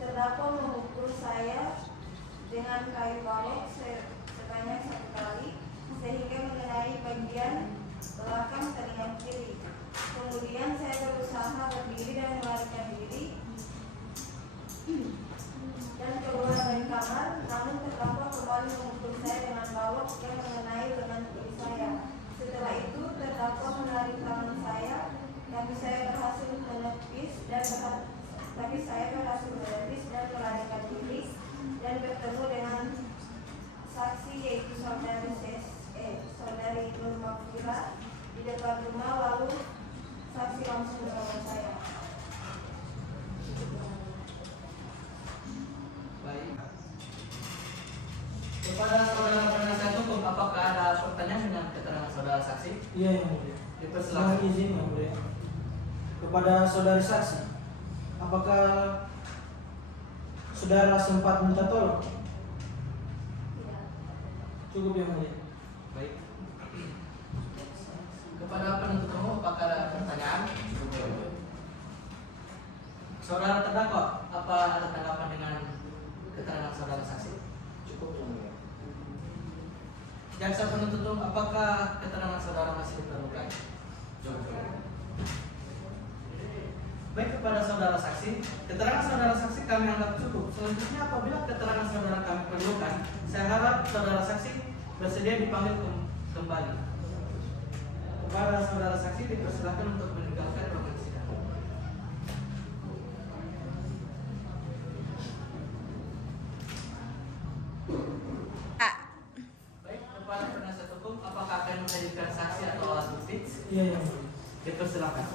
terdakwa memukul saya dengan kayu balok sebanyak 1 kali sehingga mengenai bagian belakang telinga kiri. Kemudian saya berusaha berdiri dan melarikan diri dan keluar dari kamar, namun terdakwa kembali memukul saya dengan balok yang mengenai lengan kiri saya. Setelah itu terdakwa menarik tangan saya, tapi saya berhasil menepis dan melarikan diri dan bertemu dengan saksi yaitu saudari Nur Mafira di depan rumah, lalu saksi langsung menolong saya. Baik. Kepada saudara penasihat hukum, apakah ada pertanyaan dengan keterangan saudara saksi? Iya yang mulia. Dipersilakan. Mohon izin yang mulia. Kepada saudari saksi, apakah saudara sempat minta tolong? Tidak. Cukup yang mulia. Baik. Kepada penuntut umum, apakah ada pertanyaan? Saudara terdakwa, apa ada tanggapan dengan keterangan saudara saksi? Cukup yang mulia. Jaksa penuntut umum, apakah keterangan saudara masih diperlukan? Cukup. Baik, kepada saudara saksi, keterangan saudara saksi kami anggap cukup. Selanjutnya apabila keterangan saudara kami perlukan, saya harap saudara saksi bersedia dipanggil kembali. Kepada saudara saksi dipersilakan untuk meninggalkan ruangan sidang. Baik, kepada penasihat hukum, apakah akan menghadirkan saksi atau alat bukti? Iya yang mulia. Dipersilakan.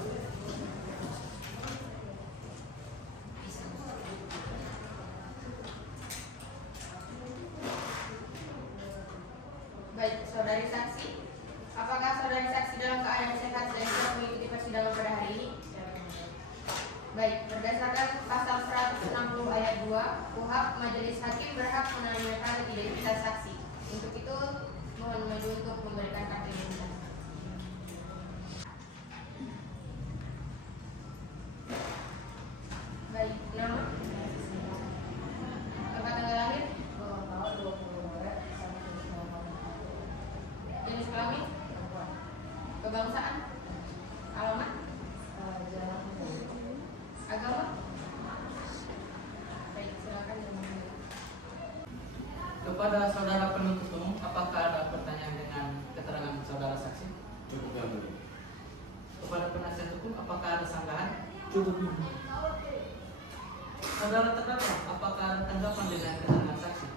Baik, saudari saksi, apakah saudari saksi dalam keadaan sehat dan siap mengikuti persidangan pada hari ini? Baik, berdasarkan pasal 160 ayat 2 KUHP, majelis hakim berhak menanyakan identitas saksi. Untuk itu, mohon maju untuk memberikan kartu identitas. Baik, nama, tempat tanggal lahir, Cukup ini. Saudara terdakwa, apakah ada tanggapan dengan keterangan saksi?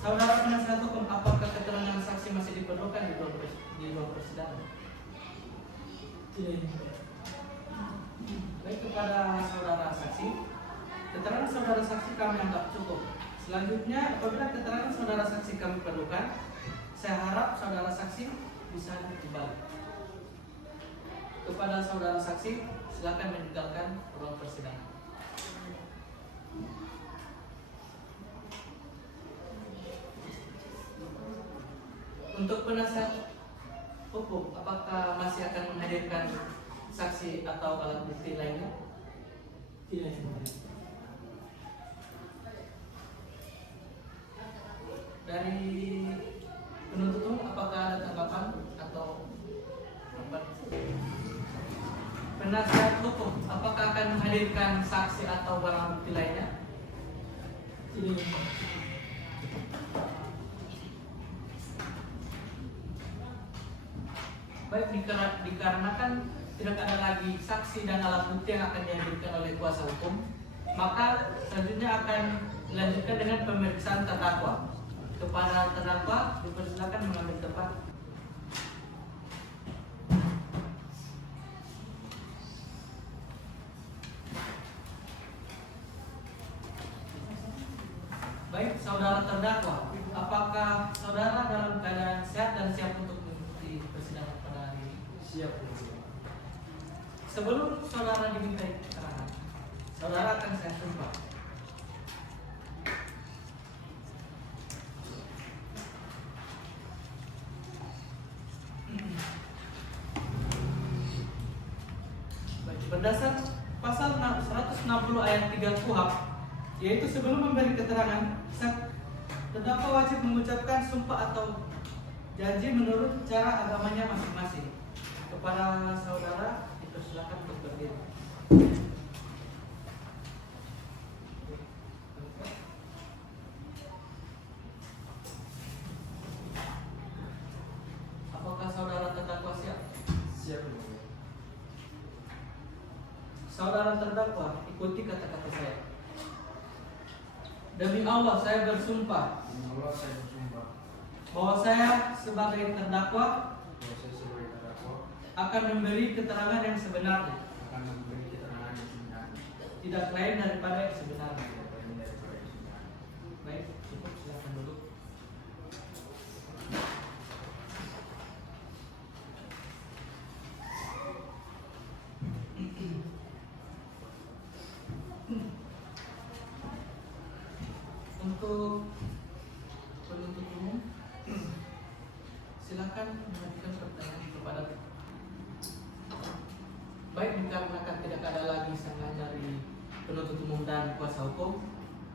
Saudara penasihat hukum, apakah keterangan saksi masih diperlukan di ruang persidangan? Tidak. Baik, kepada saudara saksi, keterangan saudara saksi kami anggap cukup. Selanjutnya, apabila keterangan saudara saksi kami perlukan, saya harap saudara saksi bisa kembali. Kepada saudara saksi, silakan meninggalkan ruang persidangan. Untuk penasihat hukum, apakah masih akan menghadirkan saksi atau alat bukti lainnya? Tidak. Dari penuntut umum, apakah ada tanggapan atau apa? Penasihat hukum, apakah akan menghadirkan saksi atau barang bukti lainnya? Tidak. Baik, dikarenakan tidak ada lagi saksi dan alat bukti yang akan dihadirkan oleh kuasa hukum, maka selanjutnya akan dilanjutkan dengan pemeriksaan terdakwa. Kepada terdakwa dipersilakan mengambil tempat. Baik, saudara terdakwa, apakah saudara dalam keadaan sehat dan siap untuk mengikuti persidangan pada hari ini? Siap. Sebelum saudara dimintai keterangan, saudara akan saya sumpah. Baik, berdasar pasal 160 ayat 3 KUHP, yaitu sebelum memberi keterangan, terdakwa wajib mengucapkan sumpah atau janji menurut cara agamanya masing-masing. Kepada saudara dipersilakan untuk berdiri. Apakah saudara terdakwa siap? Siap. Saudara terdakwa, ikuti kata-kata saya. Demi Allah saya bersumpah Demi Allah saya bersumpah bahwa saya sebagai terdakwa bahwa saya sebagai terdakwa akan memberi keterangan yang sebenarnya, akan memberi keterangan yang sebenarnya, tidak lain daripada yang sebenarnya. tidak lain daripada yang sebenarnya. Baik, cukup, silakan duduk. Untuk penuntut umum, silakan mengajukan pertanyaan kepada. Baik, dikarenakan tidak ada lagi sangat dari penuntut umum dan kuasa hukum,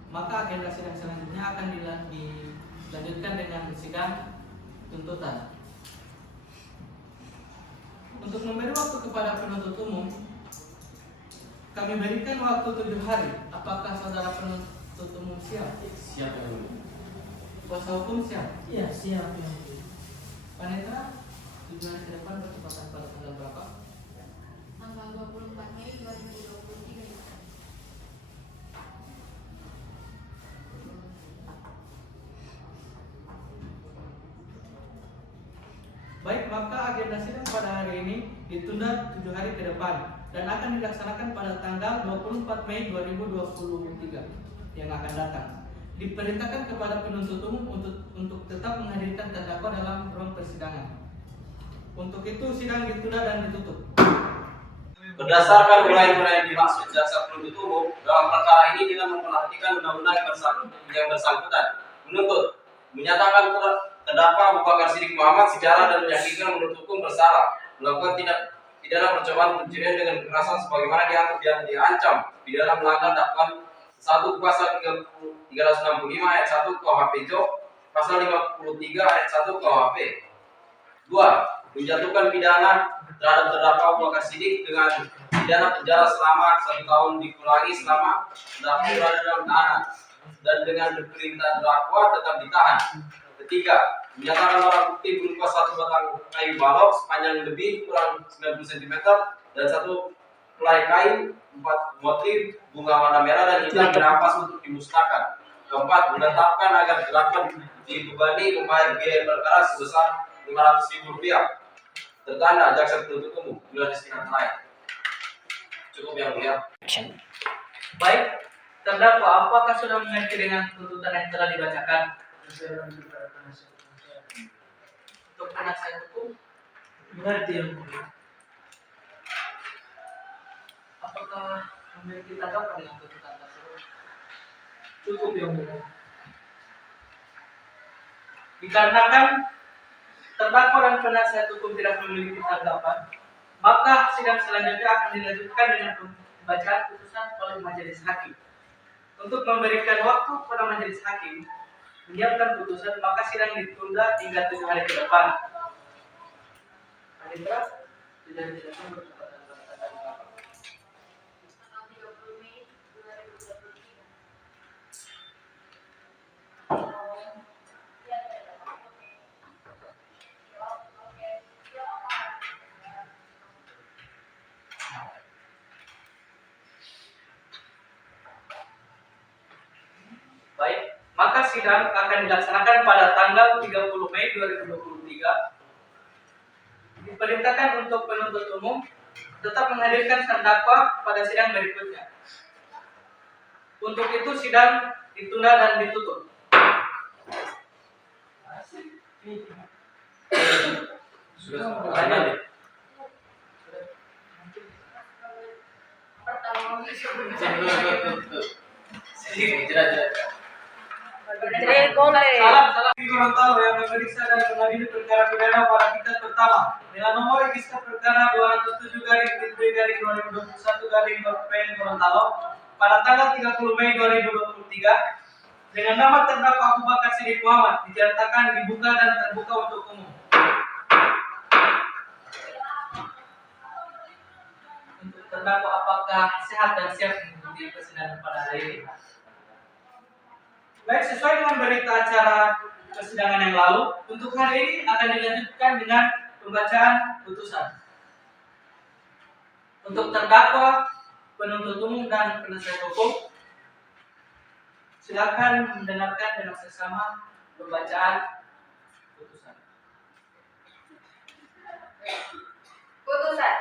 maka agenda sidang selanjutnya akan dilanjutkan dengan sidang tuntutan. Untuk memberi waktu kepada penuntut umum, kami berikan waktu 7 hari. Apakah saudara penuntut umum siap? Siap yang mulia. Kuasa hukum siap? Iya, siap yang mulia. Panitra, 7 hari ke depan bertepatan pada tanggal berapa? Tanggal 24 Mei 2023. Baik, maka agenda sidang pada hari ini ditunda 7 hari ke depan dan akan dilaksanakan pada tanggal 24 Mei 2023 yang akan datang. Diperintahkan kepada penuntut umum untuk tetap menghadirkan terdakwa dalam ruang persidangan. Untuk itu sidang ditunda dan ditutup. Berdasarkan uraian-uraian yang dimaksud jaksa penuntut umum dalam perkara ini dengan memperhatikan undang-undang yang bersangkutan, menuntut menyatakan terdakwa Abu Bakar Siddiq Muhammad secara dan meyakinkan menuntut hukum bersalah melakukan pidana percobaan pencurian dengan kekerasan sebagaimana diatur dan diancam pidana melanggar dakwaan 1 pasal 365 ayat 1 KUHP JOB, pasal 53 ayat 1 KUHP. 2. Menjatuhkan pidana terhadap terdakwa Abu Bakar Siddiq dengan pidana penjara selama 1 tahun dikurangi selama terdakwa berada dalam tahanan dan dengan perintah terdakwa tetap ditahan. Ketiga, Menyatakan barang bukti berupa satu batang kayu balok sepanjang lebih kurang 90 cm dan satu helai kayu 4 motif bunga warna merah dan hitam dirampas untuk dimusnahkan. Keempat, menetapkan agar terdakwa dibebani membayar biaya perkara sebesar Rp500.000. Tertanda jaksa penuntut umum Yulianus Pinanggelaya. Cukup yang mulia. Baik, terdakwa apakah sudah mengerti dengan tuntutan yang telah dibacakan? Untuk penasihat hukum, Mengerti yang mulia. apakah memiliki tanggapan dengan tuntutan tersebut? Cukup yang mulia. Dikarenakan terdakwa dan penasihat hukum tidak memiliki tanggapan, maka sidang selanjutnya akan dilanjutkan dengan pembacaan putusan oleh majelis hakim. Untuk memberikan waktu kepada majelis hakim menyiapkan putusan, maka sidang ditunda hingga 7 hari ke depan. Adinda, tidak berkesempatan mengatakan apa? Tanggal 30 Mei 2023. Baik, maka sidang akan dilaksanakan pada tanggal 30 Mei 2023. Diperintahkan untuk penuntut umum tetap menghadirkan terdakwa pada sidang berikutnya. Untuk itu sidang ditunda dan ditutup. Sudah Lanjut. Pertama, Salam Gorontalo yang memeriksa dan mengadili perkara pidana pada tingkat pertama dengan nomor register perkara 207/2021/PN Gorontalo pada tanggal 30 Mei 2023 dengan nama terdakwa Abu Bakar Siddiq Muhammad dinyatakan dibuka dan terbuka untuk umum. Untuk terdakwa apakah sehat dan siap mengikuti persidangan pada hari ini? Baik, sesuai dengan berita acara persidangan yang lalu, untuk hari ini akan dilanjutkan dengan pembacaan putusan. Untuk terdakwa, penuntut umum dan penasihat hukum, silakan mendengarkan dengan seksama pembacaan putusan. Putusan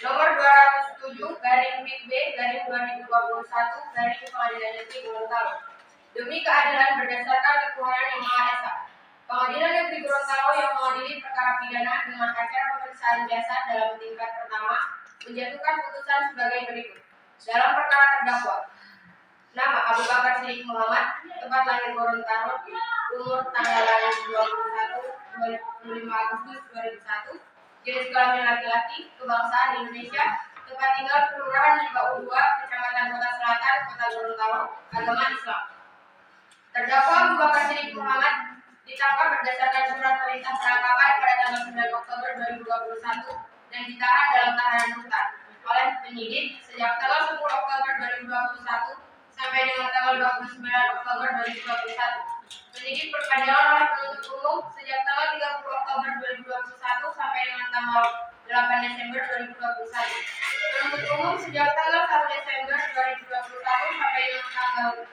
nomor 207/B/2021 dari Pengadilan Negeri Gorontalo. Demi keadilan berdasarkan ketuhanan yang Maha Esa, Pengadilan Negeri Gorontalo yang mengadili perkara pidana dengan acara pemeriksaan biasa dalam tingkat pertama menjatuhkan putusan sebagai berikut. Dalam perkara terdakwa, nama Abu Bakar Siddiq Muhammad, tempat lahir Gorontalo, umur tanggal lahir 25 Agustus 2001, jenis kelamin laki-laki, kebangsaan Indonesia, tempat tinggal Kelurahan Limbau 2, Kecamatan Kota Selatan, Kota Gorontalo, agama Islam. Terdakwa Abu Bakar Siddiq Muhammad ditangkap berdasarkan surat perintah penangkapan pada tanggal 9 Oktober 2021 dan ditahan dalam tahanan rutan oleh penyidik sejak tanggal 10 Oktober 2021 sampai dengan tanggal 29 Oktober 2021. Penyidik perpanjangan oleh penuntut umum sejak tanggal 30 Oktober 2021 sampai dengan tanggal 8 Desember 2021. Penuntut umum sejak tanggal 1 Desember 2021 sampai dengan tanggal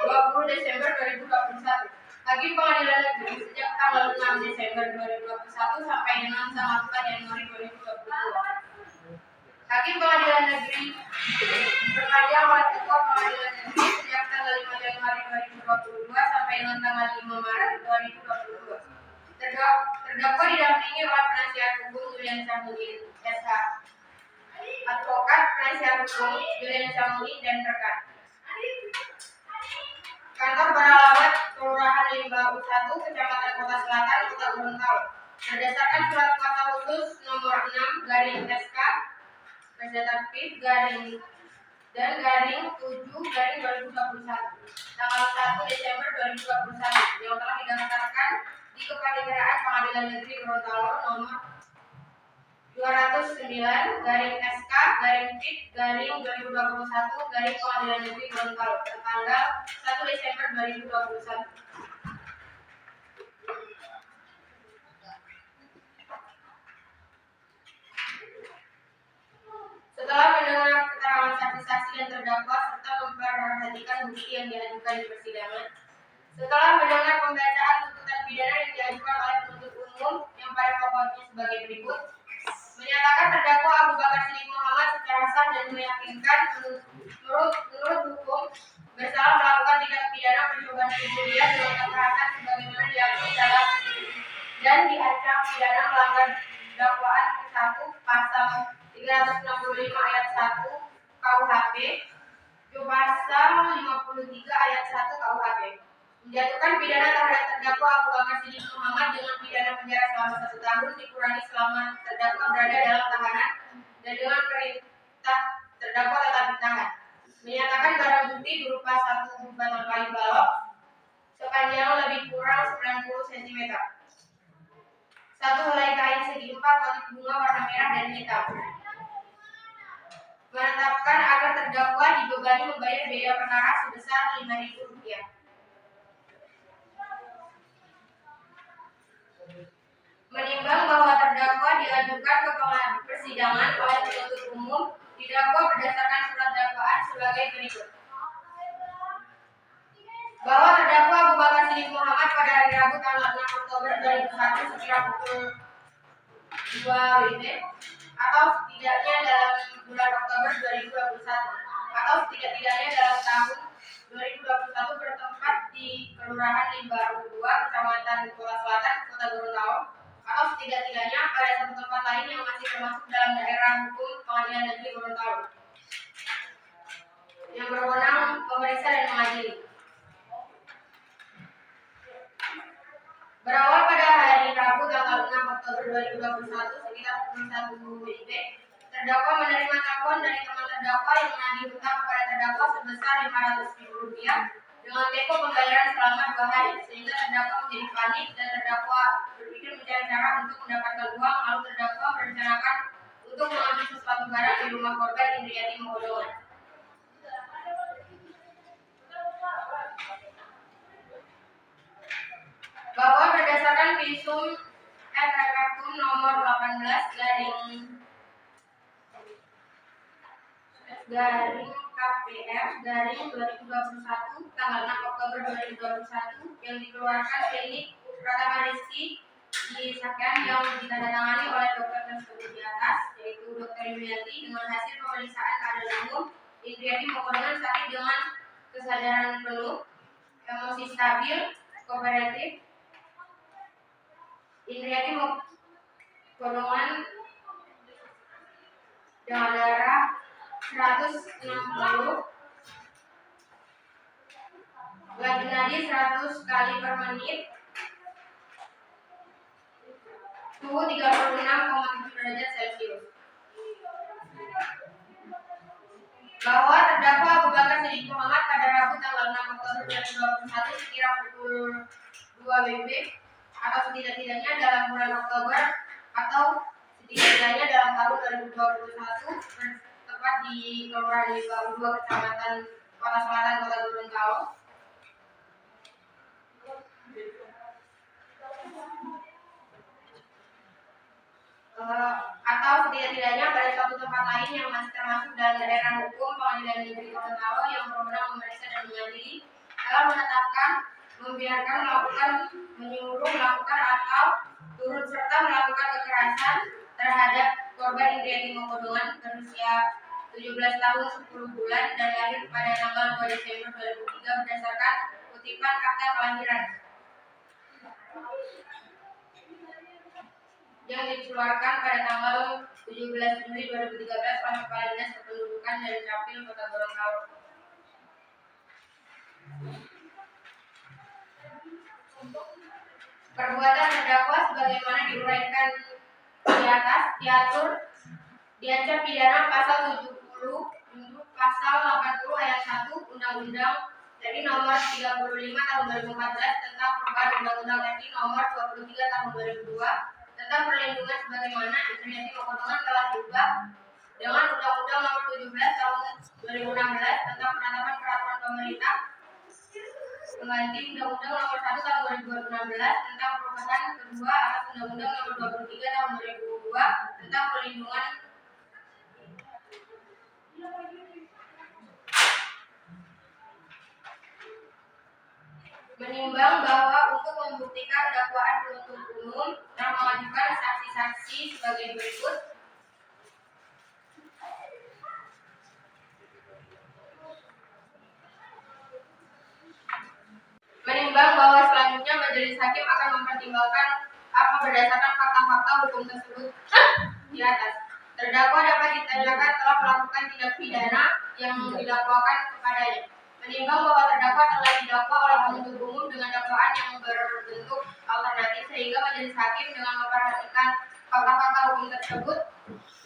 20 Desember 2021. Hakim Pengadilan Negeri sejak tanggal 6 Desember 2021 sampai dengan tanggal 4 Januari 2022. Hakim Pengadilan Negeri perpanjang oleh Ketua Pengadilan Negeri sejak tanggal 5 Januari 2022 sampai dengan tanggal 5 Maret 2022. Terdakwa didampingi oleh penasihat hukum Julian Samudin SH, advokat penasihat hukum Julian Samudin dan rekan. Kantor beralamat Kelurahan Limbau 1, Kecamatan Kota Selatan, Kota Gorontalo. Berdasarkan surat kuasa khusus nomor 6/SK Pid garing 7/2021 tanggal 1 Desember 2021 yang telah didaftarkan di Kepaniteraan Pengadilan Negeri Gorontalo nomor 209/SK Pid garing 2021 garing Pengadilan Negeri Gorontalo tertanggal 1 Desember 2021. memperhatikan bukti yang diajukan di persidangan. Setelah mendengar pembacaan tuntutan pidana yang diajukan oleh penuntut umum yang pada pokoknya sebagai berikut, menyatakan terdakwa Abu Bakar Siddiq Muhammad secara sah dan meyakinkan menurut hukum bersalah melakukan tindak pidana percobaan bunuh diri dengan kekerasan sebagaimana diakui dalam dan diancam pidana melanggar dakwaan ke-1 pasal 365 ayat 1 KUHP, pasal 53 ayat 1 KUHP, menjatuhkan pidana terhadap terdakwa Abu Bakar Siddiq Muhammad dengan pidana penjara selama 1 tahun dikurangi selama terdakwa berada dalam tahanan dan dengan perintah terdakwa tetap ditahan. Menyatakan barang bukti berupa 1 batang kayu balok sepanjang lebih kurang 90 cm, 1 helai kain segi 4 motif bunga warna merah dan hitam. Menetapkan agar terdakwa dibebani membayar biaya perkara sebesar Rp5.000. Menimbang bahwa terdakwa diajukan ke persidangan oleh penuntut umum didakwa berdasarkan surat dakwaan sebagai berikut. Bahwa terdakwa Abu Bakar Siddiq Muhammad pada hari Rabu tanggal 6 Oktober 2001 sekira pukul 2 WIB atau setidaknya dalam bulan Oktober 2021 atau setidak-tidaknya dalam tahun 2021 bertempat di Kelurahan Limbaru 2, Kecamatan Kota Selatan, Kota Gorontalo, atau setidak-tidaknya pada satu tempat lain yang masih termasuk dalam daerah hukum Pengadilan Negeri Gorontalo yang berwenang memeriksa dan mengadili. Berawal pada hari Rabu tanggal 6 Oktober 2021 sekitar pukul 1 WIB, terdakwa menerima telepon dari teman terdakwa yang menagih hutang kepada terdakwa sebesar Rp500.000 dengan tempo pembayaran selama 2 hari, sehingga terdakwa menjadi panik dan terdakwa berpikir mencari cara untuk mendapatkan uang. Lalu terdakwa merencanakan untuk mengambil sesuatu barang di rumah korban Indriati Mokodongan. Bahwa berdasarkan visum et repertum nomor 18 garing KPF garing 2021 tanggal 6 Oktober 2021 yang dikeluarkan klinik Pratama Rizky di Saken yang ditandatangani oleh dokter tersebut di atas, yaitu Dr. Indriati, dengan hasil pemeriksaan keadaan umum Indriati Mokodongan sakit dengan kesadaran penuh, emosi stabil, kooperatif. Indriati Mokodongan dengan darah 160, laju nadi 100 kali per menit, suhu 36,7 derajat Celcius. Bahwa terdakwa Abu Bakar Siddiq Muhammad pada Rabu tanggal 6 Oktober 2021 sekira pukul 2 WIB atau setidak-tidaknya dalam bulan Oktober atau setidak-tidaknya dalam tahun 2021 tepat di Kelurahan Limbaru 2, Kecamatan Kota Selatan, Kota Gorontalo, atau setidak-tidaknya pada suatu tempat lain yang masih termasuk dalam daerah hukum Pengadilan Negeri Gorontalo yang berwenang memeriksa dan mengadili, telah menetapkan, membiarkan, melakukan, menyuruh, melakukan atau turut serta melakukan kekerasan terhadap korban Indriati Mokodongan berusia 17 tahun 10 bulan dan lahir pada tanggal 2 Desember 2003 berdasarkan kutipan akta kelahiran yang dikeluarkan pada tanggal 17 Juli 2013 oleh Kepala Dinas Kependudukan dan Capil Kota Gorontalo. Perbuatan terdakwa sebagaimana diuraikan di atas diancam pidana pasal 70 untuk pasal 80 ayat 1 Undang-Undang RI nomor 35 tahun 2014 tentang perubahan Undang-Undang RI nomor 23 tahun 2002 tentang perlindungan sebagaimana Indriati Mokodongan telah diubah dengan Undang-Undang nomor 17 tahun 2016 tentang penetapan peraturan pemerintah pengganti Undang-Undang nomor 1 tahun 2016 tentang perubahan kedua atas Undang-Undang nomor 23 tahun 2002 tentang perlindungan menimbang bahwa untuk membuktikan dakwaan penuntut umum telah mengajukan saksi-saksi sebagai berikut. Menimbang bahwa selanjutnya majelis hakim akan mempertimbangkan apa berdasarkan fakta-fakta hukum tersebut di atas. Terdakwa dapat ditanyakan telah melakukan tindak pidana yang didakwakan kepadanya. Menimbang bahwa terdakwa telah didakwa oleh penuntut umum dengan dakwaan yang berbentuk alternatif sehingga majelis hakim dengan memperhatikan fakta-fakta hukum tersebut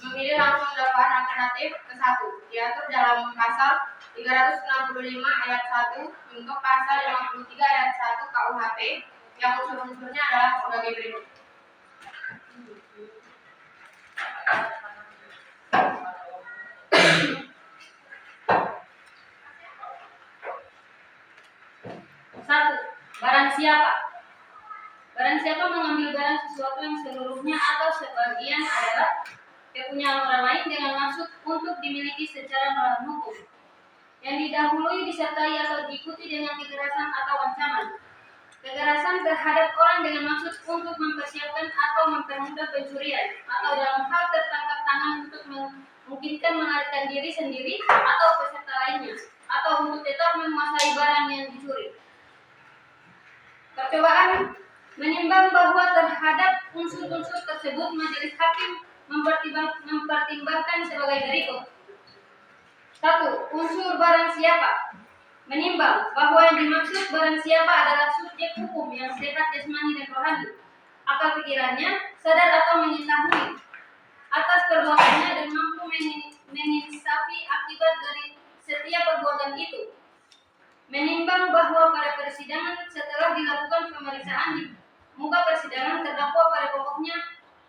memilih langsung dakwaan alternatif ke-1 diatur dalam pasal 365 ayat 1 untuk pasal 53 ayat 1 KUHP yang unsur-unsurnya adalah sebagai berikut. Satu, barang siapa? Barang siapa mengambil barang sesuatu yang seluruhnya atau sebagian adalah kepunyaan orang lain dengan maksud untuk dimiliki secara melawan hukum, yang didahului disertai atau diikuti dengan kekerasan atau ancaman. Kekerasan terhadap orang dengan maksud untuk mempersiapkan atau mempermudah pencurian, atau dalam hal tertangkap tangan untuk memungkinkan melarikan diri sendiri atau peserta lainnya, atau untuk tetap menguasai barang yang dicuri. Percobaan. Menimbang bahwa terhadap unsur-unsur tersebut majelis hakim mempertimbangkan sebagai berikut. 1. Unsur barang siapa. Menimbang bahwa yang dimaksud barang siapa adalah subjek hukum yang sehat jasmani dan rohani, akal pikirannya sadar atau mengetahui atas perbuatannya dan mampu menginsafi akibat dari setiap perbuatan itu. Menimbang bahwa pada persidangan setelah dilakukan pemeriksaan di muka persidangan terdakwa pada pokoknya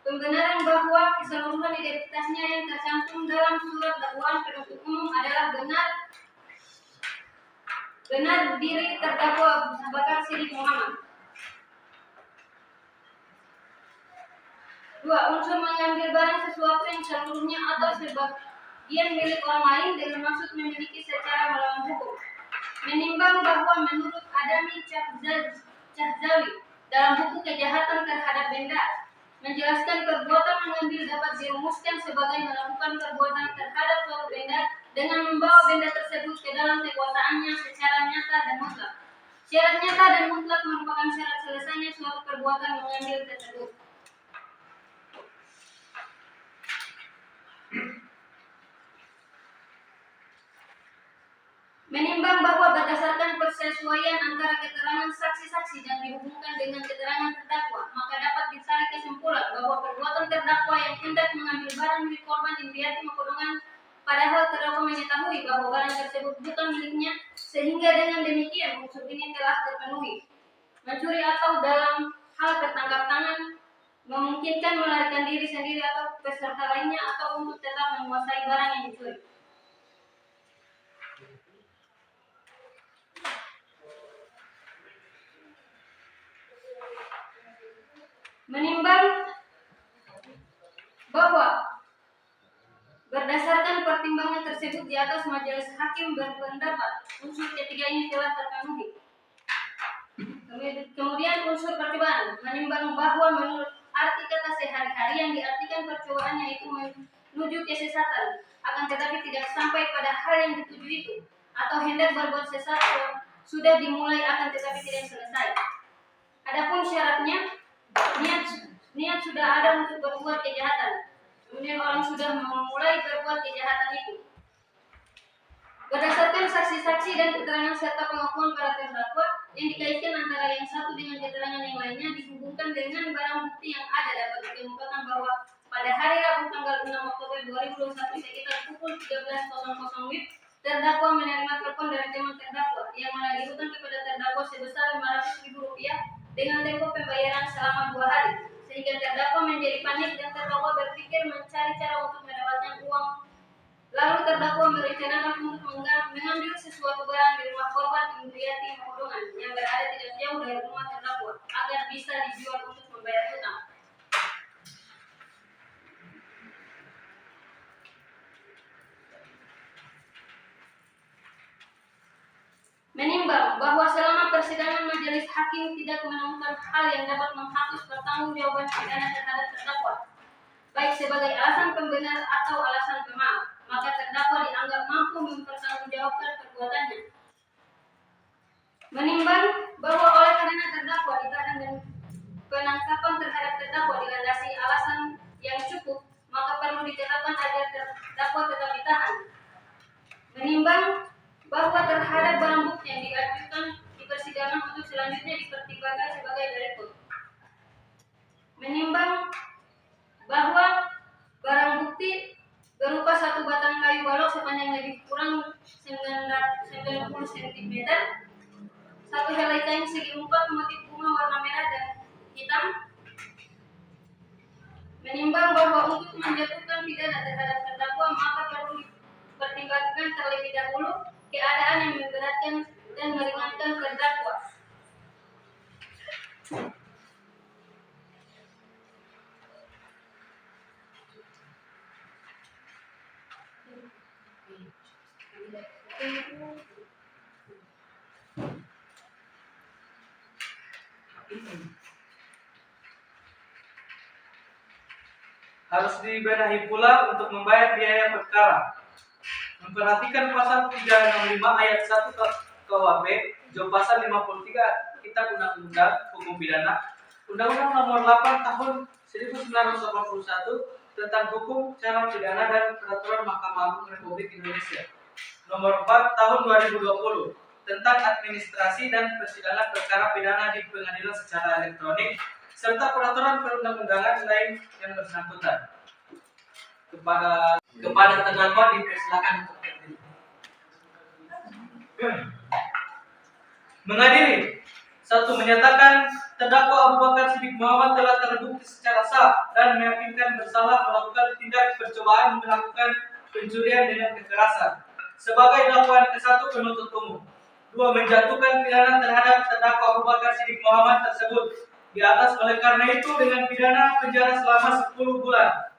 pembenaran bahwa keseluruhan identitasnya yang tercantum dalam surat dakwaan penuntut umum adalah benar diri terdakwa Abu Bakar Siddiq Muhammad. 2. Unsur mengambil barang sesuatu yang seluruhnya atau sebagian milik orang lain dengan maksud memiliki secara melawan hukum. Menimbang bahwa menurut Adami Cahzawi dalam buku Kejahatan Terhadap Benda menjelaskan perbuatan mengambil dapat dirumuskan sebagai melakukan perbuatan terhadap suatu benda dengan membawa benda tersebut ke dalam kekuasaannya secara nyata dan mutlak. Syarat nyata dan mutlak merupakan syarat selesainya suatu perbuatan mengambil tersebut. Menimbang bahwa berdasarkan persesuaian antara keterangan saksi-saksi dan dihubungkan dengan keterangan terdakwa, maka dapat ditarik kesimpulan bahwa perbuatan terdakwa yang hendak mengambil barang milik korban Indriati Makodongan padahal terdakwa mengetahui bahwa barang tersebut bukan miliknya, sehingga dengan demikian unsur ini telah terpenuhi. Mencuri atau dalam hal tertangkap tangan, memungkinkan melarikan diri sendiri atau peserta lainnya, atau untuk tetap menguasai barang yang dicuri. Menimbang bahwa berdasarkan pertimbangan tersebut di atas, majelis hakim berpendapat unsur ketiga ini telah terpenuhi. Kemudian unsur percobaan. Menimbang bahwa menurut arti kata sehari-hari yang diartikan percobaan yaitu menuju kesesatan, akan tetapi tidak sampai pada hal yang dituju itu, atau hendak berbuat sesat sudah dimulai akan tetapi tidak selesai. Adapun syaratnya, niat sudah ada untuk berbuat kejahatan, kemudian orang sudah memulai berbuat kejahatan itu. Berdasarkan saksi-saksi dan keterangan serta pengakuan para terdakwa yang dikaitkan antara yang satu dengan keterangan yang lainnya dihubungkan dengan barang bukti yang ada, dapat dikemukakan bahwa pada hari Rabu tanggal 6 Oktober 2021 sekitar pukul 13.00 WIB, terdakwa menerima telepon dari teman terdakwa yang menagih hutang kepada terdakwa sebesar Rp500.000 dengan tempo pembayaran selama 2 hari, sehingga terdakwa menjadi panik dan terdakwa berpikir mencari cara untuk mendapatkan uang. Lalu terdakwa merencanakan untuk mengambil sesuatu barang di rumah korban Indriati Makodongan yang berada tidak jauh dari rumah terdakwa agar bisa dijual untuk membayar hutang. Menimbang bahwa selama persidangan majelis hakim tidak menemukan hal yang dapat menghapus pertanggungjawaban pidana terhadap terdakwa, baik sebagai alasan pembenar atau alasan pemaaf, maka terdakwa dianggap mampu mempertanggungjawabkan perbuatannya. Menimbang bahwa oleh karena terdakwa ditahan dan penangkapan terhadap terdakwa dilandasi alasan yang cukup, maka perlu ditetapkan agar terdakwa tetap ditahan. Menimbang bahwa terhadap barang bukti yang diajukan di persidangan untuk selanjutnya dipertimbangkan sebagai berikut. Menimbang bahwa barang bukti berupa satu batang kayu balok sepanjang lebih kurang 90 cm, satu helai kain segi 4 motif bunga warna merah dan hitam. Menimbang bahwa untuk menjatuhkan pidana terhadap terdakwa maka perlu dipertimbangkan terlebih dahulu keadaan yang memberatkan dan meringankan terdakwa. Harus dibenahi pula untuk membayar biaya perkara. Memperhatikan pasal 365 ayat 1 KUHP, jumlah pasal 53 Kitab Undang-Undang Hukum Pidana, Undang-Undang Nomor 8 Tahun 1981 tentang Hukum Cara Pidana dan Peraturan Mahkamah Agung Republik Indonesia, Nomor 4 Tahun 2020 tentang administrasi dan persidangan perkara pidana di pengadilan secara elektronik, serta peraturan perundang-undangan lain yang bersangkutan. Kepada terdakwa dipersilakan untuk berdiri. Mengadili. 1. Menyatakan terdakwa Abu Bakar Siddiq Muhammad telah terbukti secara sah dan meyakinkan bersalah melakukan tindak percobaan melakukan pencurian dengan kekerasan. Sebagai dakwaan ke-1 penuntut umum. 2. Menjatuhkan pidana terhadap terdakwa Abu Bakar Siddiq Muhammad tersebut di atas oleh karena itu dengan pidana penjara selama 10 bulan.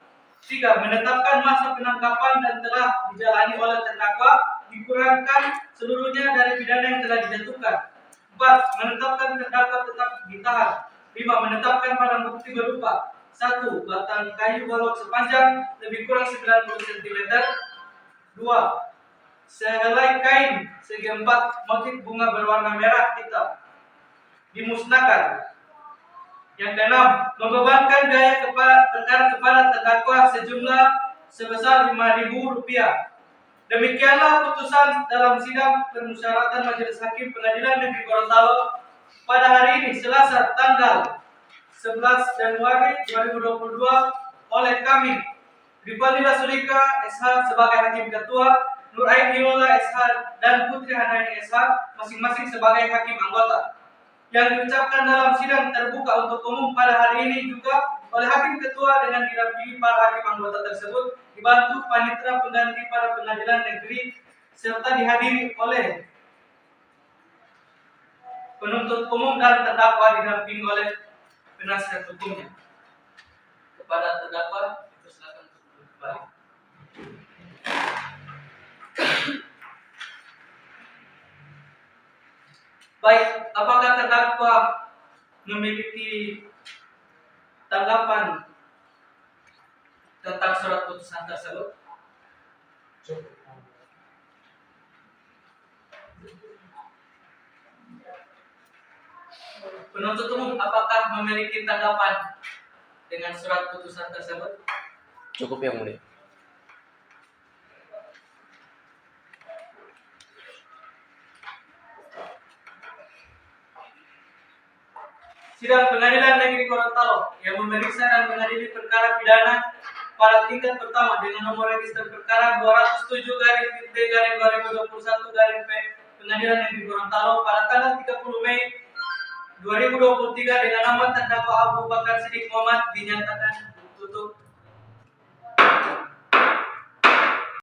3. Menetapkan masa penangkapan dan telah dijalani oleh terdakwa dikurangkan seluruhnya dari pidana yang telah dijatuhkan. 4. Menetapkan terdakwa tetap ditahan. 5. Menetapkan barang bukti berupa 1. Batang kayu balok sepanjang lebih kurang 90 cm. 2. Sehelai kain segi 4 motif bunga berwarna merah hitam dimusnahkan. Yang ke-6, membebankan biaya perkara kepada terdakwa sejumlah sebesar Rp5.000. Demikianlah putusan dalam sidang permusyawaratan Majelis Hakim Pengadilan Negeri Gorontalo pada hari ini Selasa tanggal 11 Januari 2022 oleh kami Rivalila Sulika SH sebagai Hakim Ketua, Nur Ain Hilola SH dan Putri Handayani SH masing-masing sebagai Hakim Anggota. Yang diucapkan dalam sidang terbuka untuk umum pada hari ini juga oleh Hakim Ketua dengan didampingi para hakim anggota tersebut, dibantu panitera pengganti pada pengadilan negeri serta dihadiri oleh penuntut umum dan terdakwa didampingi oleh penasihat hukumnya. Kepada terdakwa dipersilakan untuk kembali. Baik, apakah terdakwa memiliki tanggapan tentang surat putusan tersebut? Penuntut umum apakah memiliki tanggapan dengan surat putusan tersebut? Cukup yang mulia. Sidang Pengadilan Negeri Gorontalo yang memeriksa dan mengadili perkara pidana pada tingkat pertama dengan nomor register perkara 207/P/2021/P Pengadilan Negeri Gorontalo pada tanggal 30 Mei 2023 dengan nama terdakwa Abu Bakar Siddiq Muhammad dinyatakan